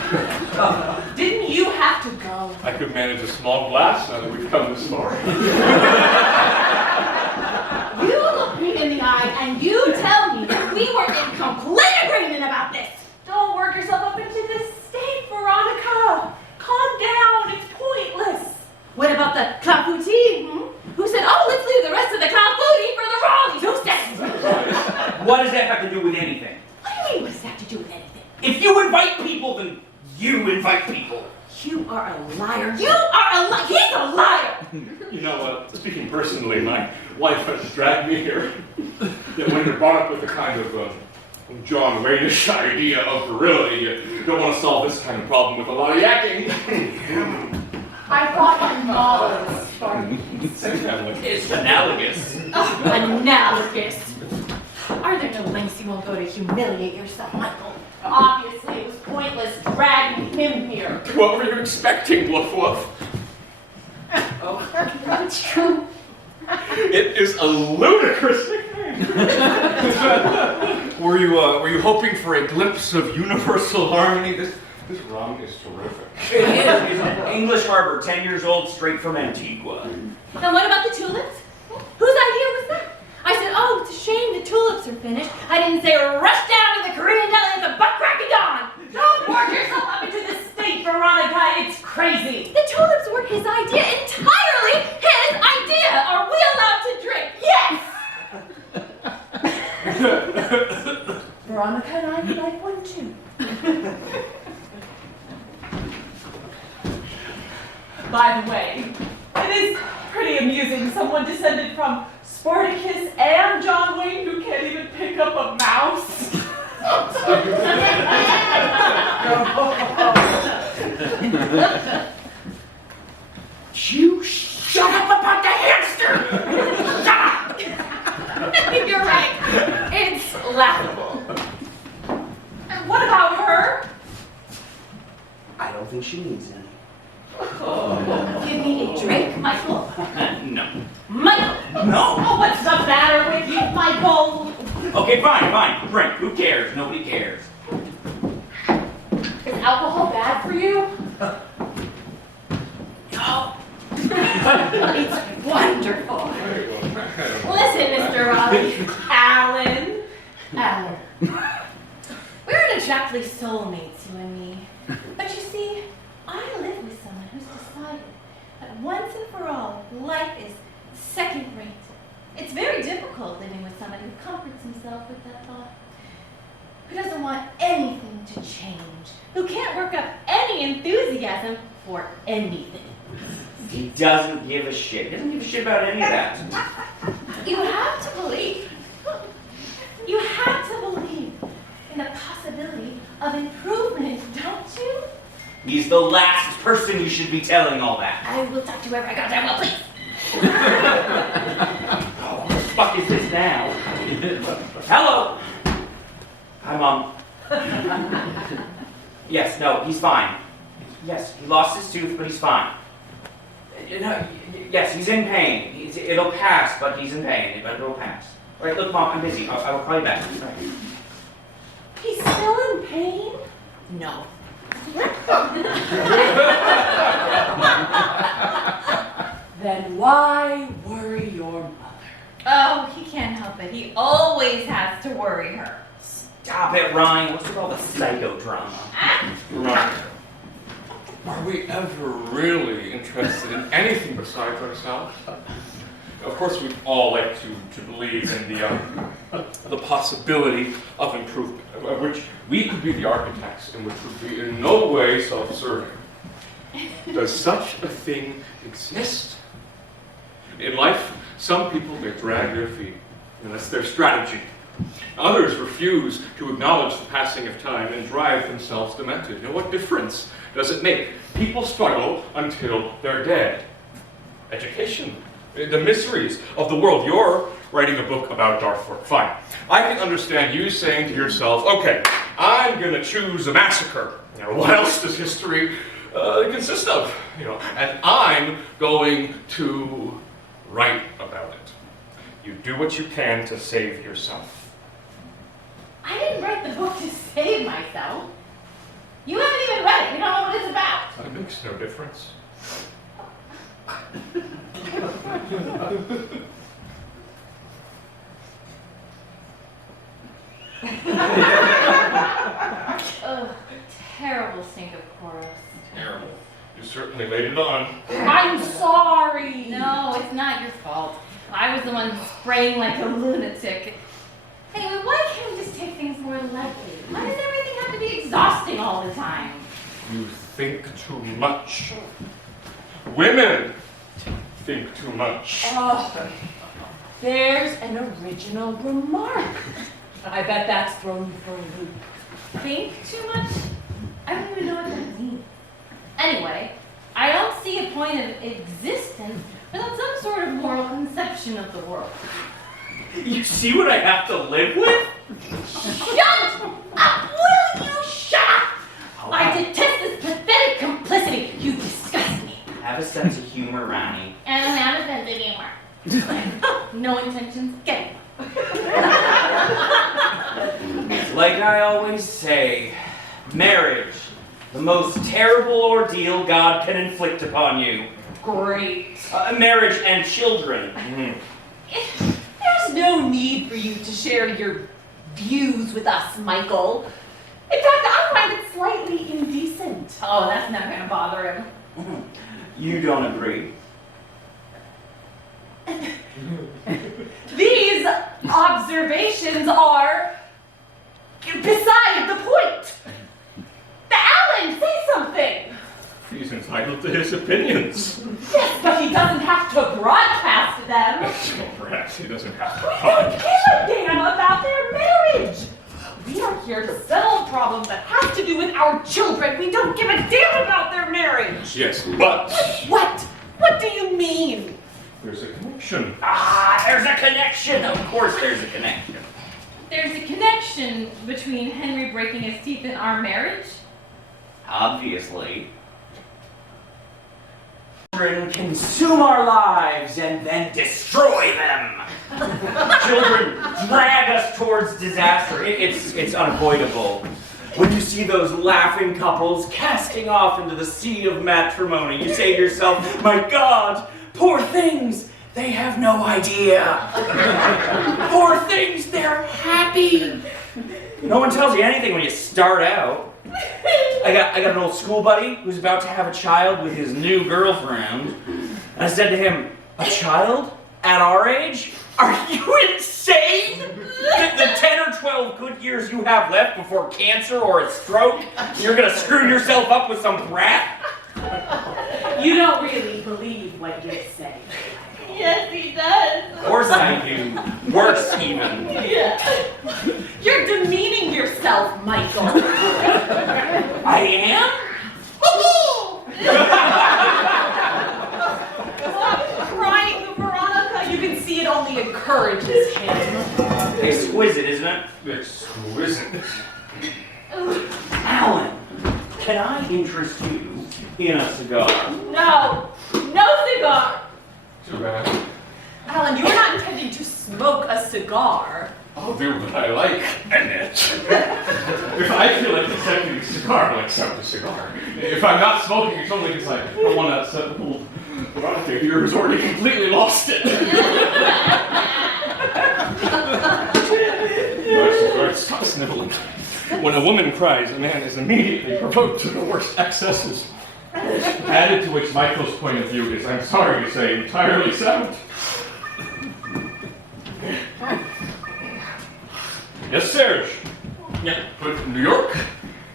Didn't you have to go? I could manage a small glass now that we've come this far. You look me in the eye and you tell me that we were in complete agreement about this. Don't work yourself up into this state, Veronica. Calm down. It's pointless. What about the clafoutis? Who said, oh, let's leave the rest of the clafoutis for the Raleighs? Who said? What does that have to do with anything? What do you mean, what does that have to do with anything? If you invite people, then you invite people. You are a liar. You are a liar. He's a liar. You know, speaking personally, my wife has dragged me here. That when you're brought up with the kind of John Wayne-ish idea of virility, you don't want to solve this kind of problem with a lot of yakking. I thought my mom was Spartans. It's analogous. Oh, analogous. Are there no lengths you won't go to humiliate yourself, Michael? Obviously, it was pointless dragging him here. What were you expecting, Woof Woof? Oh, that's true. It is a ludicrous nickname. Were you hoping for a glimpse of universal harmony? This rum is terrific. It is. It's English Harbor, 10 years old, straight from Antigua. And what about the tulips? Whose idea was that? I said, oh, it's a shame the tulips are finished. I didn't say rush down to the Korean deli at the butt crack of dawn. Don't work yourself up into this state, Veronica. It's crazy. The tulips were his idea, entirely his idea. Are we allowed to drink? Yes! Veronica and I would like one too. By the way, it is pretty amusing someone descended from Spartacus and John Wayne who can't even pick up a mouse. You shut up about the hamster! Shut up! You're right. It's laughable. Okay, fine. Drink. Who cares? Nobody cares. Is alcohol bad for you? No. It's wonderful. Listen, Mr. Raleigh. Alan. We aren't exactly soulmates, you and me. But you see, I live with someone who's decided that once and for all, life is second rate. It's very difficult living with someone who comforts himself with that thought, who doesn't want anything to change, who can't work up any enthusiasm for anything. He doesn't give a shit. He doesn't give a shit about any of that. You have to believe in the possibility of improvement, don't you? He's the last person you should be telling all that. I will talk to whoever I got there, well, please. Oh, what the fuck is this now? Hello? Hi, Mom. Yes, no, he's fine. Yes, he lost his tooth, but he's fine. Yes, he's in pain. It'll pass, but he's in pain. But it'll pass. All right, look, Mom, I'm busy. I will call you back. All right. He's still in pain? No. Then why worry your mother? Oh, he can't help it. He always has to worry her. Stop it, Ryan. What's with all the psychodrama? Right. Are we ever really interested in anything besides ourselves? Of course, we'd all like to believe in the possibility of improvement, of which we could be the architects, and which would be in no way self-serving. Does such a thing exist? In life, some people may drag their feet, and that's their strategy. Others refuse to acknowledge the passing of time and drive themselves demented. You know, what difference does it make? People struggle until they're dead. Education, the miseries of the world. You're writing a book about Darfur. Fine. I can understand you saying to yourself, okay, I'm going to choose a massacre. You know, what else does history consist of? You know, and I'm going to write about it. You do what you can to save yourself. I didn't write the book to save myself. You haven't even read it. You don't know what it's about. That makes no difference. Ugh, terrible stink of chorus. Terrible. You certainly laid it on. I'm sorry. No, it's not your fault. I was the one spraying like a lunatic. Anyway, why can't we just take things more lightly? Why does everything have to be exhausting all the time? You think too much. Women think too much. Oh, there's an original remark. I bet that's thrown you for a loop. Think too much? I don't even know what that means. Anyway, I don't see a point of existence without some sort of moral conception of the world. You see what I have to live with? Shut up! Will you shut up? I detest this pathetic complicity. You disgust me. Have a sense of humor, Ronnie. And I have a sense of humor. No intentions, get it. Like I always say, marriage, the most terrible ordeal God can inflict upon you. Great. Marriage and children. There's no need for you to share your views with us, Michael. In fact, I find it slightly indecent. Oh, that's not gonna bother him. You don't agree. These observations are beside the point. Alan, say something. He's entitled to his opinions. Yes, but he doesn't have to broadcast them. Well, perhaps he doesn't have to. We don't give a damn about their marriage. We are here to settle a problem that has to do with our children. We don't give a damn about their marriage. Yes, but What? What do you mean? there's a connection. Ah, there's a connection. Of course there's a connection. There's a connection between Henry breaking his teeth and our marriage? Obviously. Children consume our lives and then destroy them. Children drag us towards disaster. It's unavoidable. When you see those laughing couples casting off into the sea of matrimony, you say to yourself, my God, poor things, they have no idea. Poor things, they're happy. No one tells you anything when you start out. I got an old school buddy who's about to have a child with his new girlfriend. And I said to him, a child? At our age? Are you insane? The 10 or 12 good years you have left before cancer or a stroke, you're gonna screw yourself up with some brat? You don't really believe what you say. Yes, he does. Of course I do. Worse even. Yeah. You're demeaning yourself, Michael. I am? Stop crying, Veronica. You can see it only encourages him. Exquisite, isn't it? Exquisite. Alan, can I interest you in a cigar? No. No cigar. Too bad. Alan, you're not intending to smoke a cigar. I'll do what I like, Annette. If I feel like accepting a cigar, I'll accept a cigar. If I'm not smoking, it's only because I don't want to upset the old Veronica here who's already completely lost it. Stop sniveling. When a woman cries, a man is immediately provoked to the worst excesses. Added to which Michael's point of view is, I'm sorry to say, entirely sound. Yes, Serge. Yeah, but New York,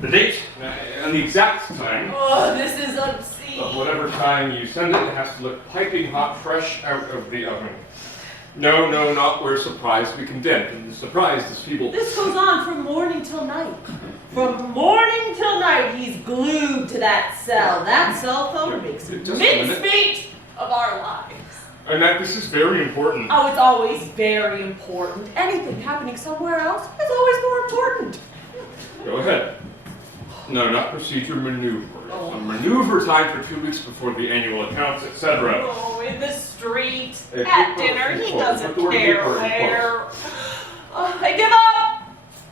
the date, and the exact time. Oh, this is obscene. Of whatever time you send it, it has to look piping hot, fresh out of the oven. No, not where surprise we condemn. And the surprise is feeble. This goes on from morning till night. From morning till night, he's glued to that cell. That cell phone makes mincemeat of our lives. And that this is very important. Oh, it's always very important. Anything happening somewhere else is always more important. Go ahead. No, not procedure, maneuver. A maneuver time for 2 weeks before the annual accounts, etc. Oh, in the street, at dinner, he doesn't care where. I give up!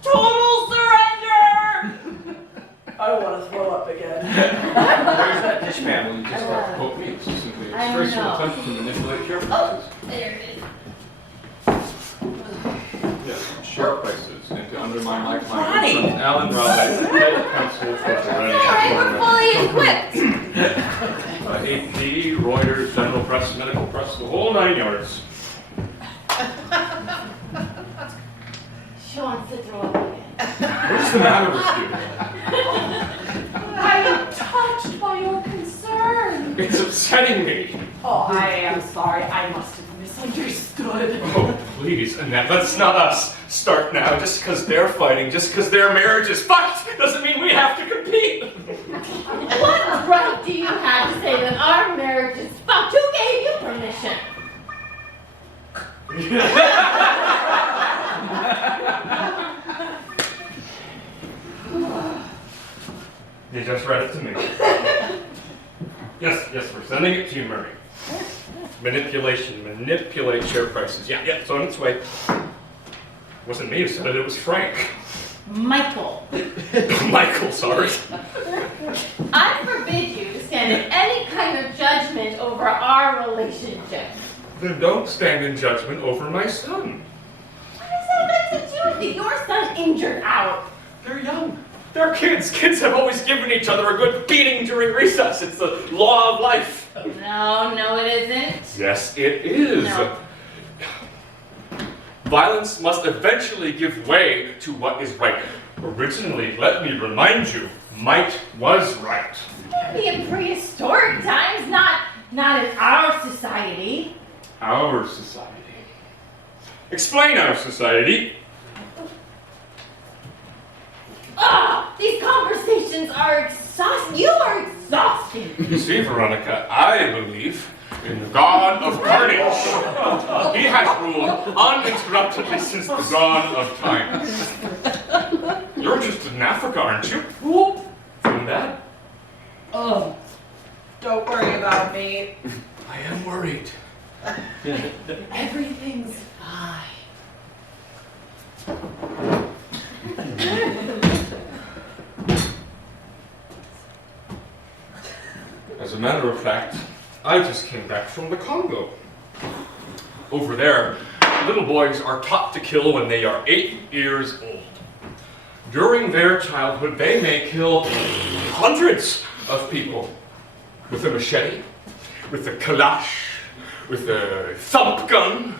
Total surrender! I want to throw up again. Where's that dish man? You just have to quote me. It's simply a I disgraceful know. attempt to manipulate share Oh, prices. there it is. Yes, share prices, and to undermine my Ronnie! client from Alan Raleigh, head counsel for Alright, we're fully equipped. AP, Reuters, General Press, Medical Press, the whole 9 yards. She wants to throw up again. What's the matter with you? I am touched by your concern. It's upsetting me. Oh, I am sorry. I must have misunderstood. Oh, please, Annette, let's not us start now. Just because they're fighting, just because their marriage is fucked, doesn't mean we have to compete. What right do you have to say that our marriage is fucked? Who gave you permission? You just read it to me. Yes, we're sending it to you, Murray. Manipulation, manipulate share prices. Yeah, it's on its way. It wasn't me who said it, it was Frank. Michael, Michael, sorry. I forbid you to stand in any kind of judgment over our relationship. Then don't stand in judgment over my son. What does that have to do with it? Your son injured out. They're young. They're kids. Kids have always given each other a good beating during recess. It's the law of life. No, it isn't. Yes, it is. No. Violence must eventually give way to what is right. Originally, let me remind you, might was right. Maybe in prehistoric times, not in our society. Our society. Explain our society. These conversations are exhausting. You are exhausting. You see, Veronica, I believe in the god of carnage. He has ruled uninterruptedly since the dawn of time. You're interested in Africa, aren't you? Whoop. Feeling that? Oh, don't worry about me. I am worried. Everything's fine. As a matter of fact, I just came back from the Congo. Over there, little boys are taught to kill when they are 8 years old. During their childhood, they may kill hundreds of people with a machete, with a kalash, with a thump gun.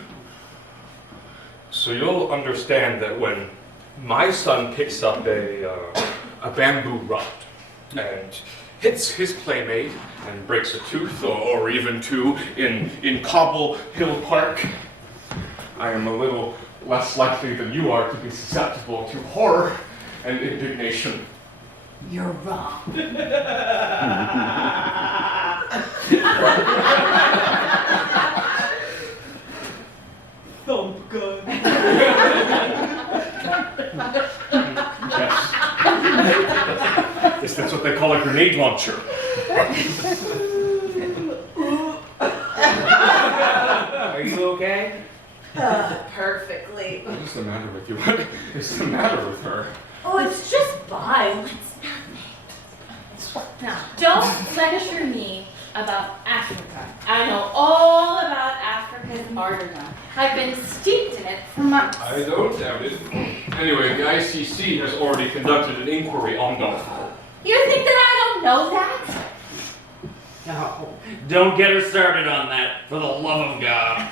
So you'll understand that when my son picks up a bamboo rod and hits his playmate and breaks a tooth or even two in Cobble Hill Park, I am a little less likely than you are to be susceptible to horror and indignation. You're wrong. Thump gun. Yes, that's what they call a grenade launcher. Are you okay? Perfectly. What is the matter with you? What is the matter with her? Oh, it's just violence. Now, don't lecture me about Africa. I know all about Africa's martyrdom. I've been steeped in it for months. I don't doubt it. Anyway, the ICC has already conducted an inquiry on them. You think that I don't know that? No. Don't get her started on that, for the love of God.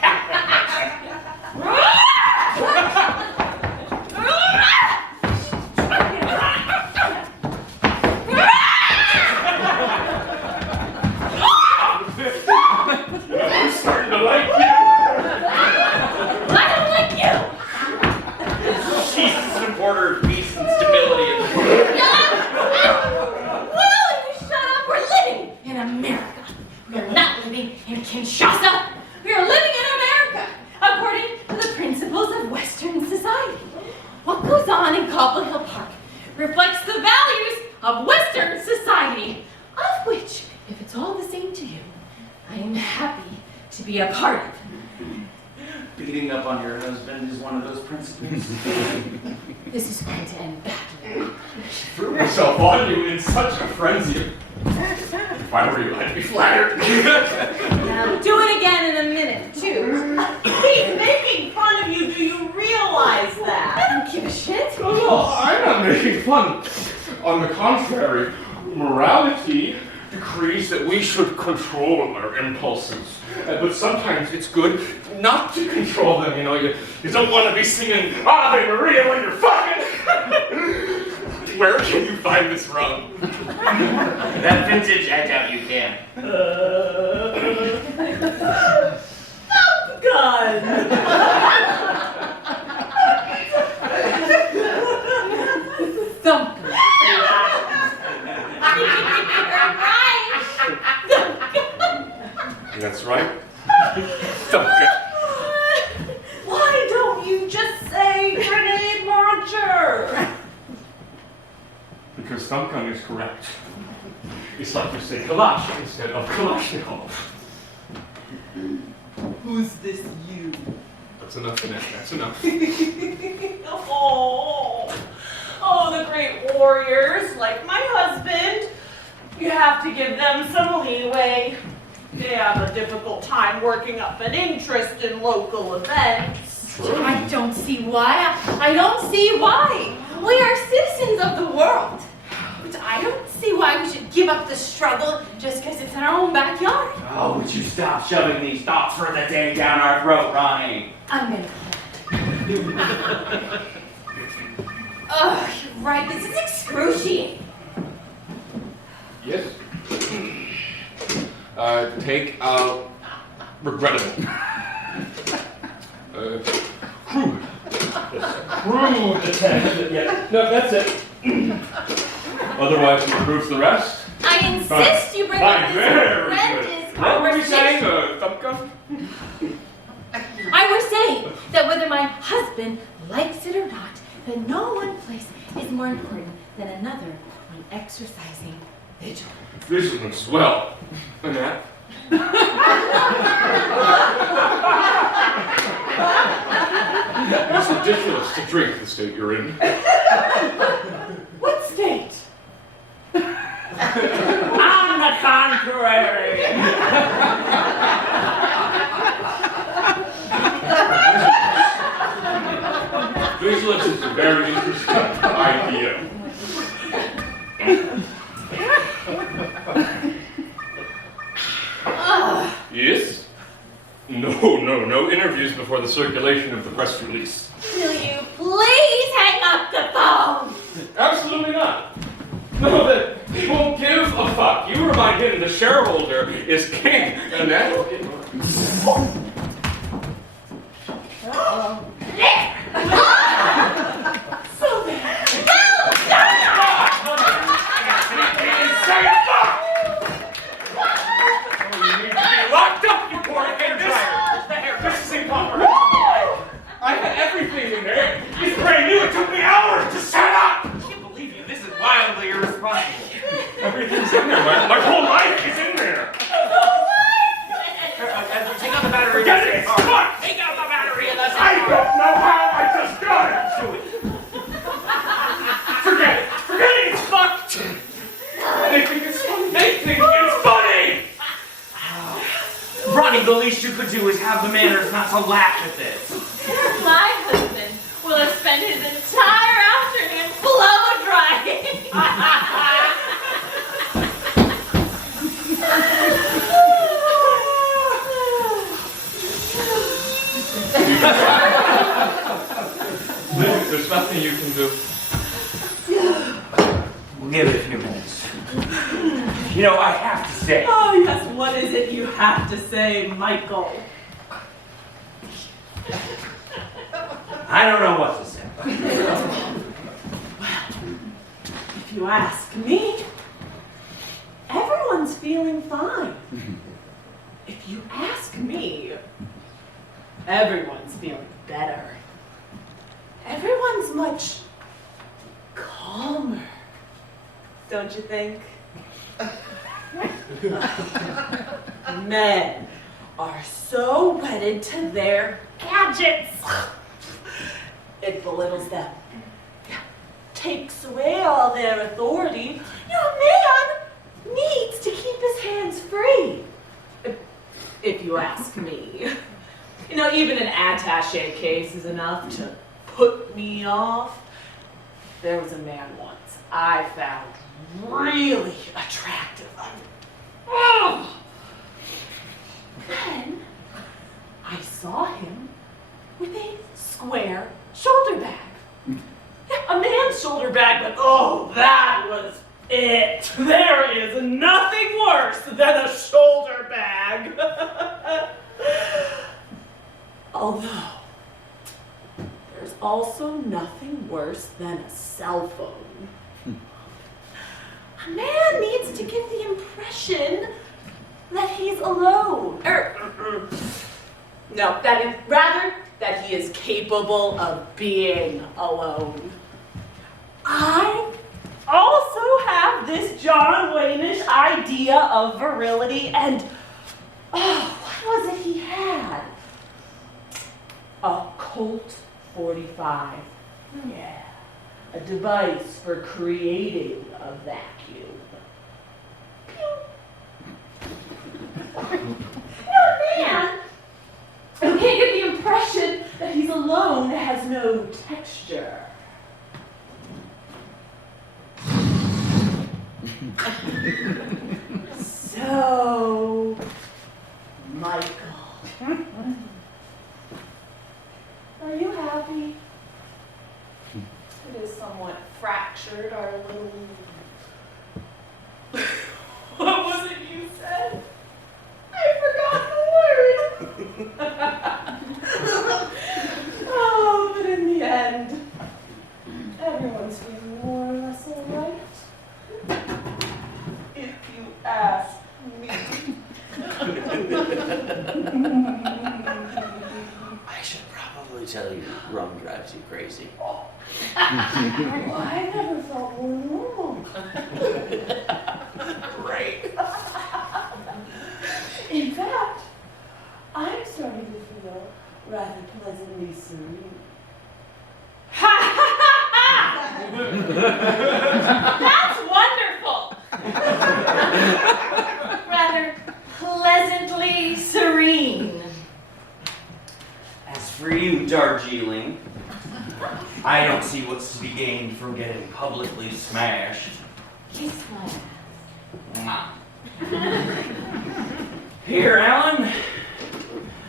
I'm starting to like you. I don't like you! She's a supporter of peace and stability. Will you shut up? We're living in America. We're not living in Kinshasa. We are living in America, according to the principles of Western society. What goes on in Cobble Hill Park reflects the values of Western society, of which, if it's all the same to you, I am happy to be a part of. Beating up on your husband is one of those principles. This is going to end badly. Threw myself on you in such a frenzy. If I were you, I'd be flattered. Now, do it again in a minute, too. He's making fun of you. Do you realize that? I don't give a shit. Oh, no, I'm not making fun. On the contrary, morality decrees that we should control our impulses. But sometimes it's good not to control them, you know. You don't want to be singing Ave Maria when you're fucking. Where can you find this rum? That vintage, I doubt you can. Thump gun. Thump. That's right. Thump gun. Why don't you just say grenade launcher? Because thump gun is correct. It's like you say Kalash instead of Kalashnikov. Who's this you? That's enough, Annette. That's enough. Oh, the great warriors, like my husband. You have to give them some leeway. They have a difficult time working up an interest in local events. True. I don't see why. I don't see why. We are citizens of the world. But I don't see why we should give up the struggle just because it's in our own backyard. Oh, would you stop shoving these thoughts for the day down our throat, Ronnie? I'm gonna. Ugh, you're right. This is excruciating. Yes. Take out regrettable. Crude. Yes. Crude attempt. Yeah. No, that's it. Otherwise, it proves the rest. I insist you bring up this horrendous What were you saying? conversation. Thump gun? I was saying that whether my husband likes it or not, that no one place is more important than another when exercising vigilance. Vigilance. Well, Annette, It's ridiculous to drink the state you're in. What state? On the contrary. Vigilance is a very interesting idea. Yes? No interviews before the circulation of the press release. Will you please hang up the phone? Absolutely not. No, that he won't give a fuck. You remind him the shareholder is king, and that... So there. Say a fuck! You need to be locked up, you poor hair dryer. This is improper. I had everything in there. It's brand new. It took me hours to set up. I can't believe you. This is wildly irresponsible. Everything's in there. My whole life is in there. Take out the battery. Forget it. It's fucked. Take out the battery and that's I don't know how. I just got it. do it. Forget it. Forget it. It's fucked. They think it's funny. They think it's funny. Ronnie, the least you could do is have the manners not to laugh at this. My husband will have spent his entire afternoon blow drying. There's nothing you can do. We'll give it a few minutes. You know, I have to say. Oh, yes, what is it you have to say, Michael? I don't know what to say. If you ask me, everyone's feeling fine. If you ask me, everyone's feeling better. Everyone's much calmer, don't you think? Men are so wedded to their gadgets. It belittles them. Takes away all their authority. You know, a man needs to keep his hands free. If you ask me. You know, even an attaché case is enough to put me off. There was a man once I found really attractive. Oh. Then I saw him with a square shoulder bag. Yeah, a man's shoulder bag, but oh, that was it. There is nothing worse than a shoulder bag. Although, there's also nothing worse than a cell phone. A man needs to give the impression that he's alone. No, rather that he is capable of being alone. I also have this John Wayne-ish idea of virility, and what was it he had? A Colt 45. Yeah, a device for creating a vacuum. No man who can't get the impression that he's alone has no texture. So, Michael, are you happy? It is somewhat fractured, our little... What was it you said? I forgot the word. Oh, but in the end, everyone's feeling more or less all right. If you ask me. I should probably tell you rum drives you crazy. I never felt more normal. Great. rather pleasantly serene. Ha ha ha ha! That's wonderful! Rather pleasantly serene. As for you, Darjeeling, I don't see what's to be gained from getting publicly smashed. Kiss my Mwah. Here, Alan,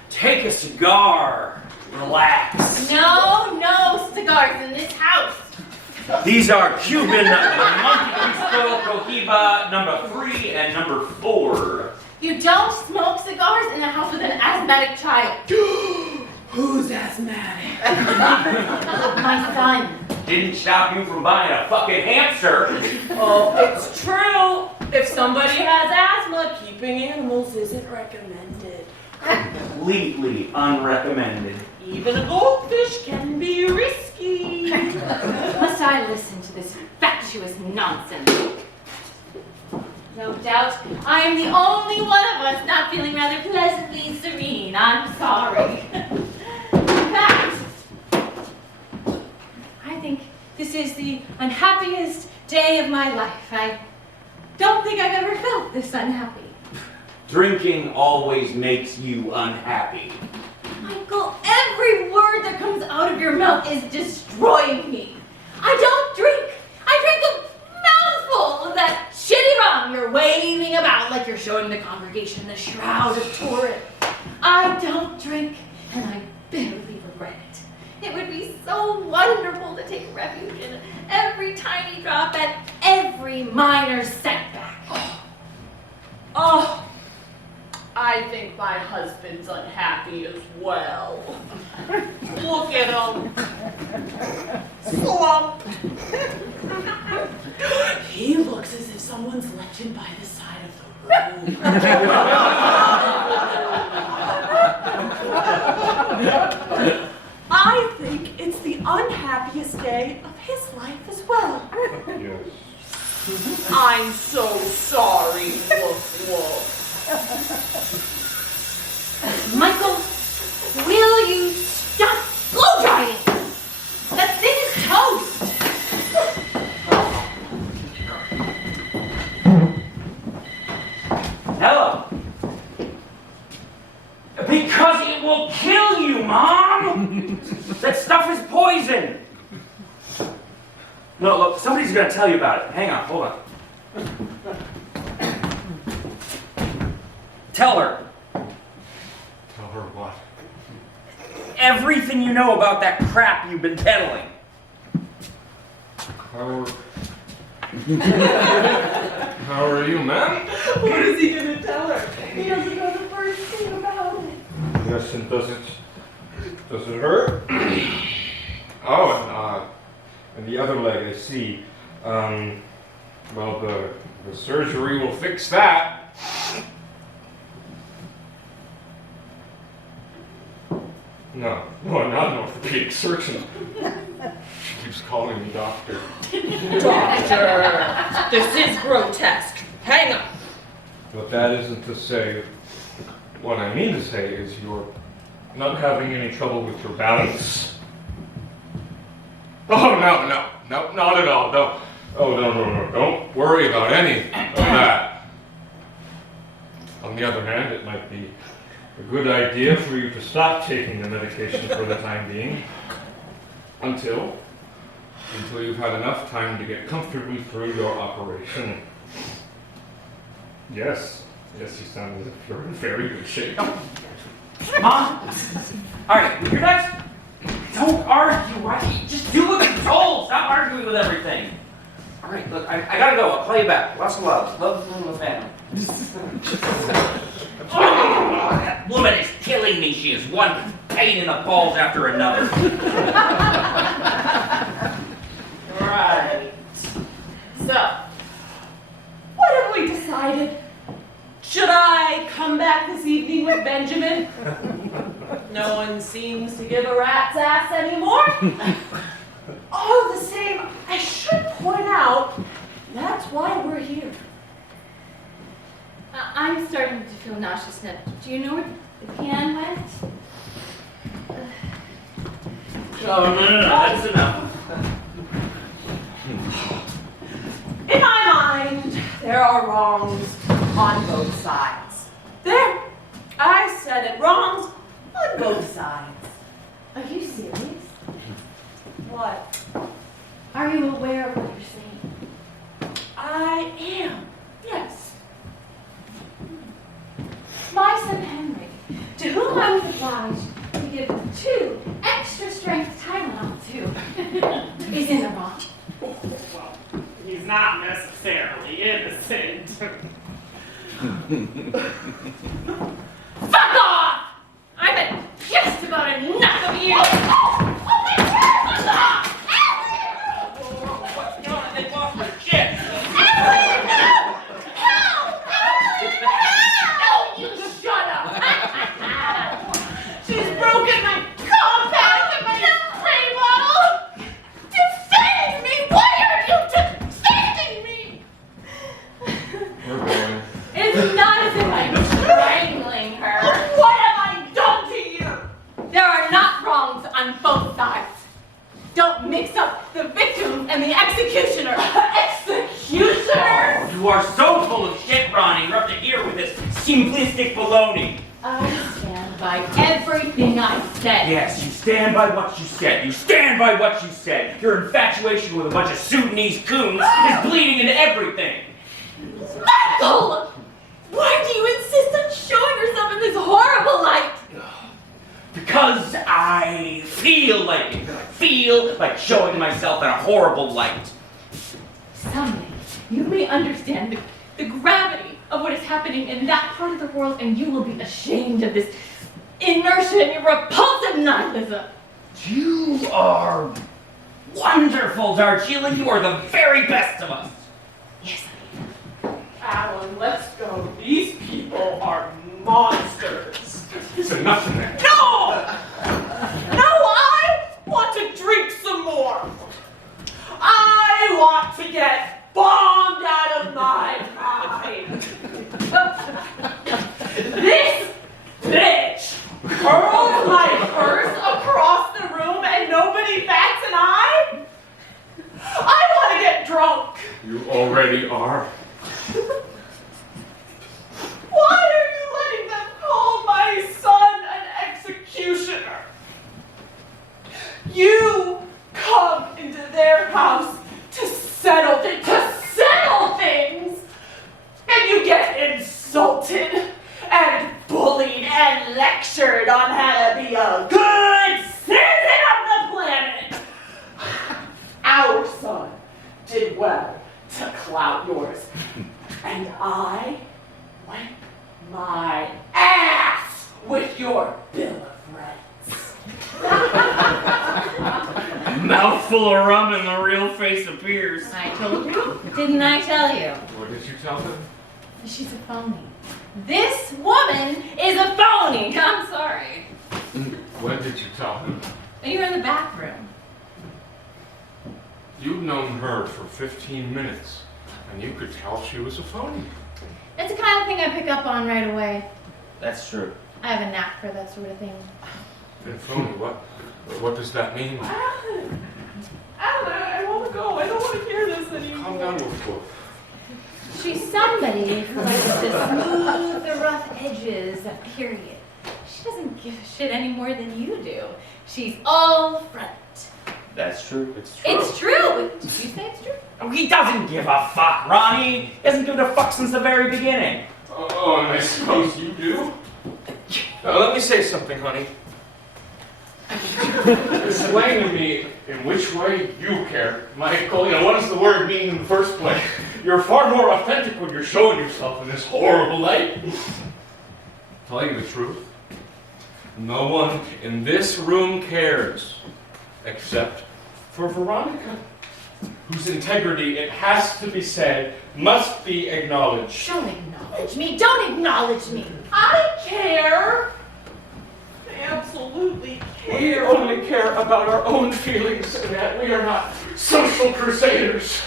take a cigar. Relax. No cigars in this house. These are Cuban Monkey Cristo Cohiba number 3 and number 4. You don't smoke cigars in a house with an asthmatic child. Who's asthmatic? My son. Didn't stop you from buying a fucking hamster. Oh, it's true. If somebody has asthma, keeping animals isn't recommended. Completely unrecommended. Even a goldfish can be risky. Must I listen to this fatuous nonsense? No doubt I am the only one of us not feeling rather pleasantly serene. I'm sorry. In fact, I think this is the unhappiest day of my life. I don't think I've ever felt this unhappy. Drinking always makes you unhappy. Michael, every word that comes out of your mouth is destroying me. I don't drink. I drink a mouthful of that shitty rum you're waving about like you're showing the congregation the Shroud of Turin. I don't drink, and I bitterly regret it. It would be so wonderful to take refuge in every tiny drop at every minor setback. Oh, I think my husband's unhappy as well. Look at him. Slump. He looks as if someone's left him by the side of the road. I think it's the unhappiest day of his life as well. Yes. I'm so sorry, Woof Woof. Michael, will you stop blow drying? That thing is toast. Hello. Because it will kill you, Mom! That stuff is poison! No, look, somebody's gonna tell you about it. Hang on, hold on. Tell her Tell her what? everything you know about that crap you've been peddling. How are you, ma'am? What is he gonna tell her? He doesn't know the first thing about it. Yes, and does it hurt? Oh, and the other leg, I see. Well, the surgery will fix that. No, not an orthopedic surgeon. She keeps calling me doctor. Doctor, this is grotesque. Hang on. But that isn't to say, what I mean to say is you're not having any trouble with your balance. Oh, no, not at all. No. Oh, no. Don't worry about any of that. On the other hand, it might be a good idea for you to stop taking the medication for the time being until you've had enough time to get comfortably through your operation. Yes, you sound as if you're in very good shape. Mom? Alright, you hear that? Don't argue, right? Just do what you're told. Stop arguing with everything. Alright, look, I gotta go. I'll call you back. Lots of love. Love from the family. That woman is killing me. She is one pain in the balls after another. Right. So, what have we decided? Should I come back this evening with Benjamin? No one seems to give a rat's ass anymore. All the same, I should point out, that's why we're here. I'm starting to feel nauseous now. Do you know where the can went? Oh, no, that's enough. In my mind, there are wrongs on both sides. There, I said it, wrongs on both sides. Are you serious? What? Are you aware of what you're saying? I am, yes. My son Henry, to whom I was obliged to give 2 extra strength Tylenol to, is in the wrong. Well, he's not necessarily innocent. Fuck off! I've had just about enough of you! Oh my God! What's going on? They lost their shit. Ellen, no! Help! Ellen, help! No, you shut up! She's broken my compact and my spray bottle! Defend me! Why are you defending me? We're going. It's not as if I'm strangling her. What have I done to you? There are not wrongs on both sides. Don't mix up the victim and the executioner. Executioner! You are so full of shit, Ronnie. You're up to here with this simplistic baloney. I stand by everything I said. Yes, you stand by what you said. You stand by what you said. Your infatuation with a bunch of Sudanese coons is bleeding into everything. Michael! Why do you insist on showing yourself in this horrible light? Because I feel like it. I feel like showing myself in a horrible light. Someday, you may understand the gravity of what is happening in that part of the world, and you will be ashamed of this inertia and your repulsive nihilism. You are wonderful, Darjeeling. You are the very best of us. Yes, Alan, let's go. These people are monsters. It's enough of that. No! No, I want to drink some more. I want to get bombed out of my mind. This bitch hurls my purse across the room and nobody bats an eye. I want to get drunk. You already are. Why are you letting them call my son an executioner? You come into their house to settle things, and you get insulted and bullied and lectured on how to be a good citizen of the planet. Our son did well to clout yours, and I went my ass with your bill of rights. Mouthful of rum and the real face appears. I told you. Didn't I tell you? What did you tell them? She's a phony. This woman is a phony. I'm sorry. When did you tell them? You were in the bathroom. You'd known her for 15 minutes, and you could tell she was a phony. It's the kind of thing I pick up on right away. That's true. I have a knack for that sort of thing. And phony, what does that mean? Alan, I want to go. I don't want to hear this anymore. Calm down, Wolf. She's somebody who likes to smooth the rough edges, period. She doesn't give a shit any more than you do. She's all front. That's true. It's It's true. Did you say it's true? Oh, he doesn't give a fuck, Ronnie. He hasn't given a fuck since the very beginning. Oh, and I suppose you do? Now, let me say something, honey. Explain to me in which way you care. Michael, what does the word mean in the first place? You're far more authentic when you're showing yourself in this horrible light. Tell you the truth, no one in this room cares except for Veronica, whose integrity, it has to be said, must be acknowledged. Don't acknowledge me. Don't acknowledge me. I care. I absolutely We care. only care about our own feelings, and that we are not social crusaders.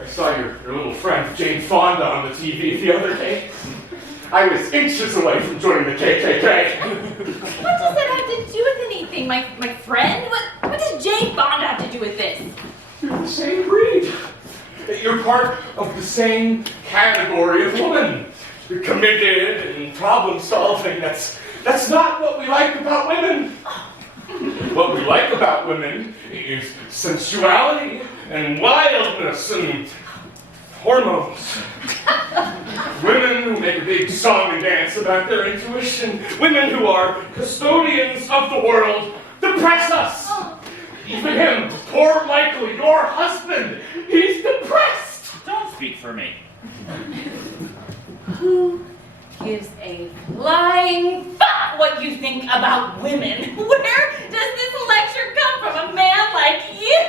I saw your little friend Jane Fonda on the TV the other day. I was inches away from joining the KKK. What does that have to do with anything? My friend? You're part of the same category of woman. You're committed and problem solving. That's not what we like about women. What we like about women is sensuality and wildness and hormones. Women who make a big song and dance about their intuition. Women who are custodians of the world depress us. Even him, poor Michael, your husband, he's depressed. Don't speak for me. Who gives a flying fuck what you think about women? Where does this lecture come from a man like you?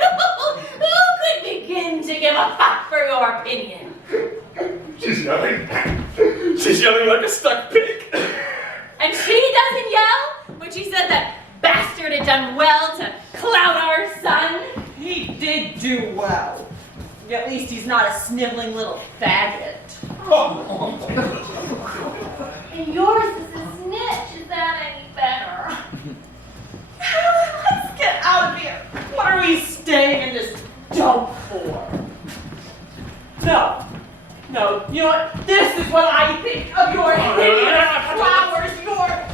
Who could begin to give a fuck for your opinion? She's yelling. She's yelling like a stuck pig. And she doesn't yell when she said that bastard had done well to clout our son? He did do well. At least he's not a sniveling little faggot. And yours is a snitch. Is that any better? Let's get out of here. What are we staying in this dump for? No, you know what? This is what I think of your hideous flowers,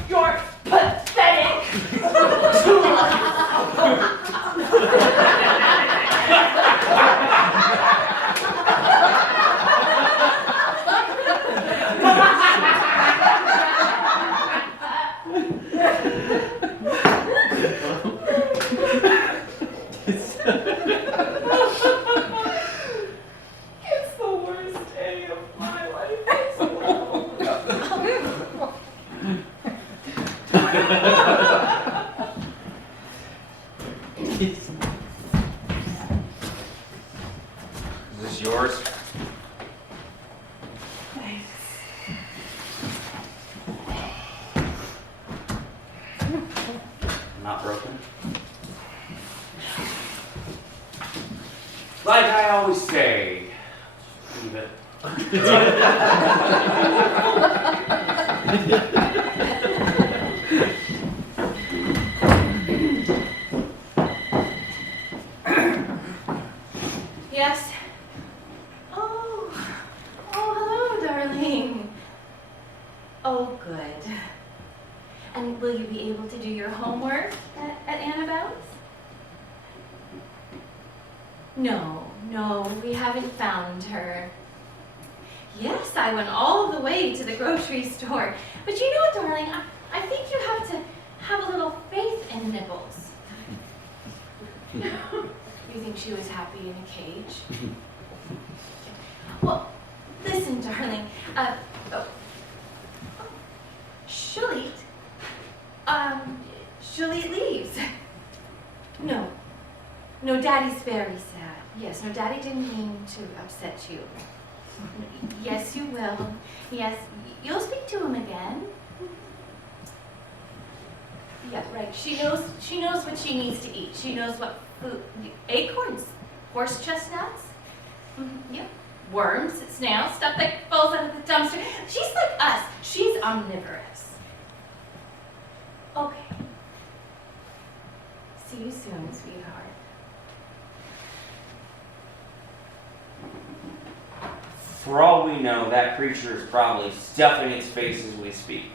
your pathetic. It's the worst day of my life. Is this yours? Not broken? Like I always say, leave it. Yes. Oh, hello, darling. Oh, good. And will you be able to do your homework at Annabelle's? No, we haven't found her. Yes, I went all the way to the grocery store. But you know, darling, I think you have to have a little faith in Nibbles. You think she was happy in a cage? Well, listen, darling. She'll eat. She'll eat leaves. No, Daddy's very sad. Yes, no, Daddy didn't mean to upset you. Yes, you will. Yes, you'll speak to him again. Yeah, right. She knows what she needs to eat. She knows what food. Acorns, horse chestnuts. Yep. Worms, snails, stuff that falls out of the dumpster. She's like us. She's omnivorous. Okay. See you soon, sweetheart. For all we know, that creature is probably stuffing its face as we speak.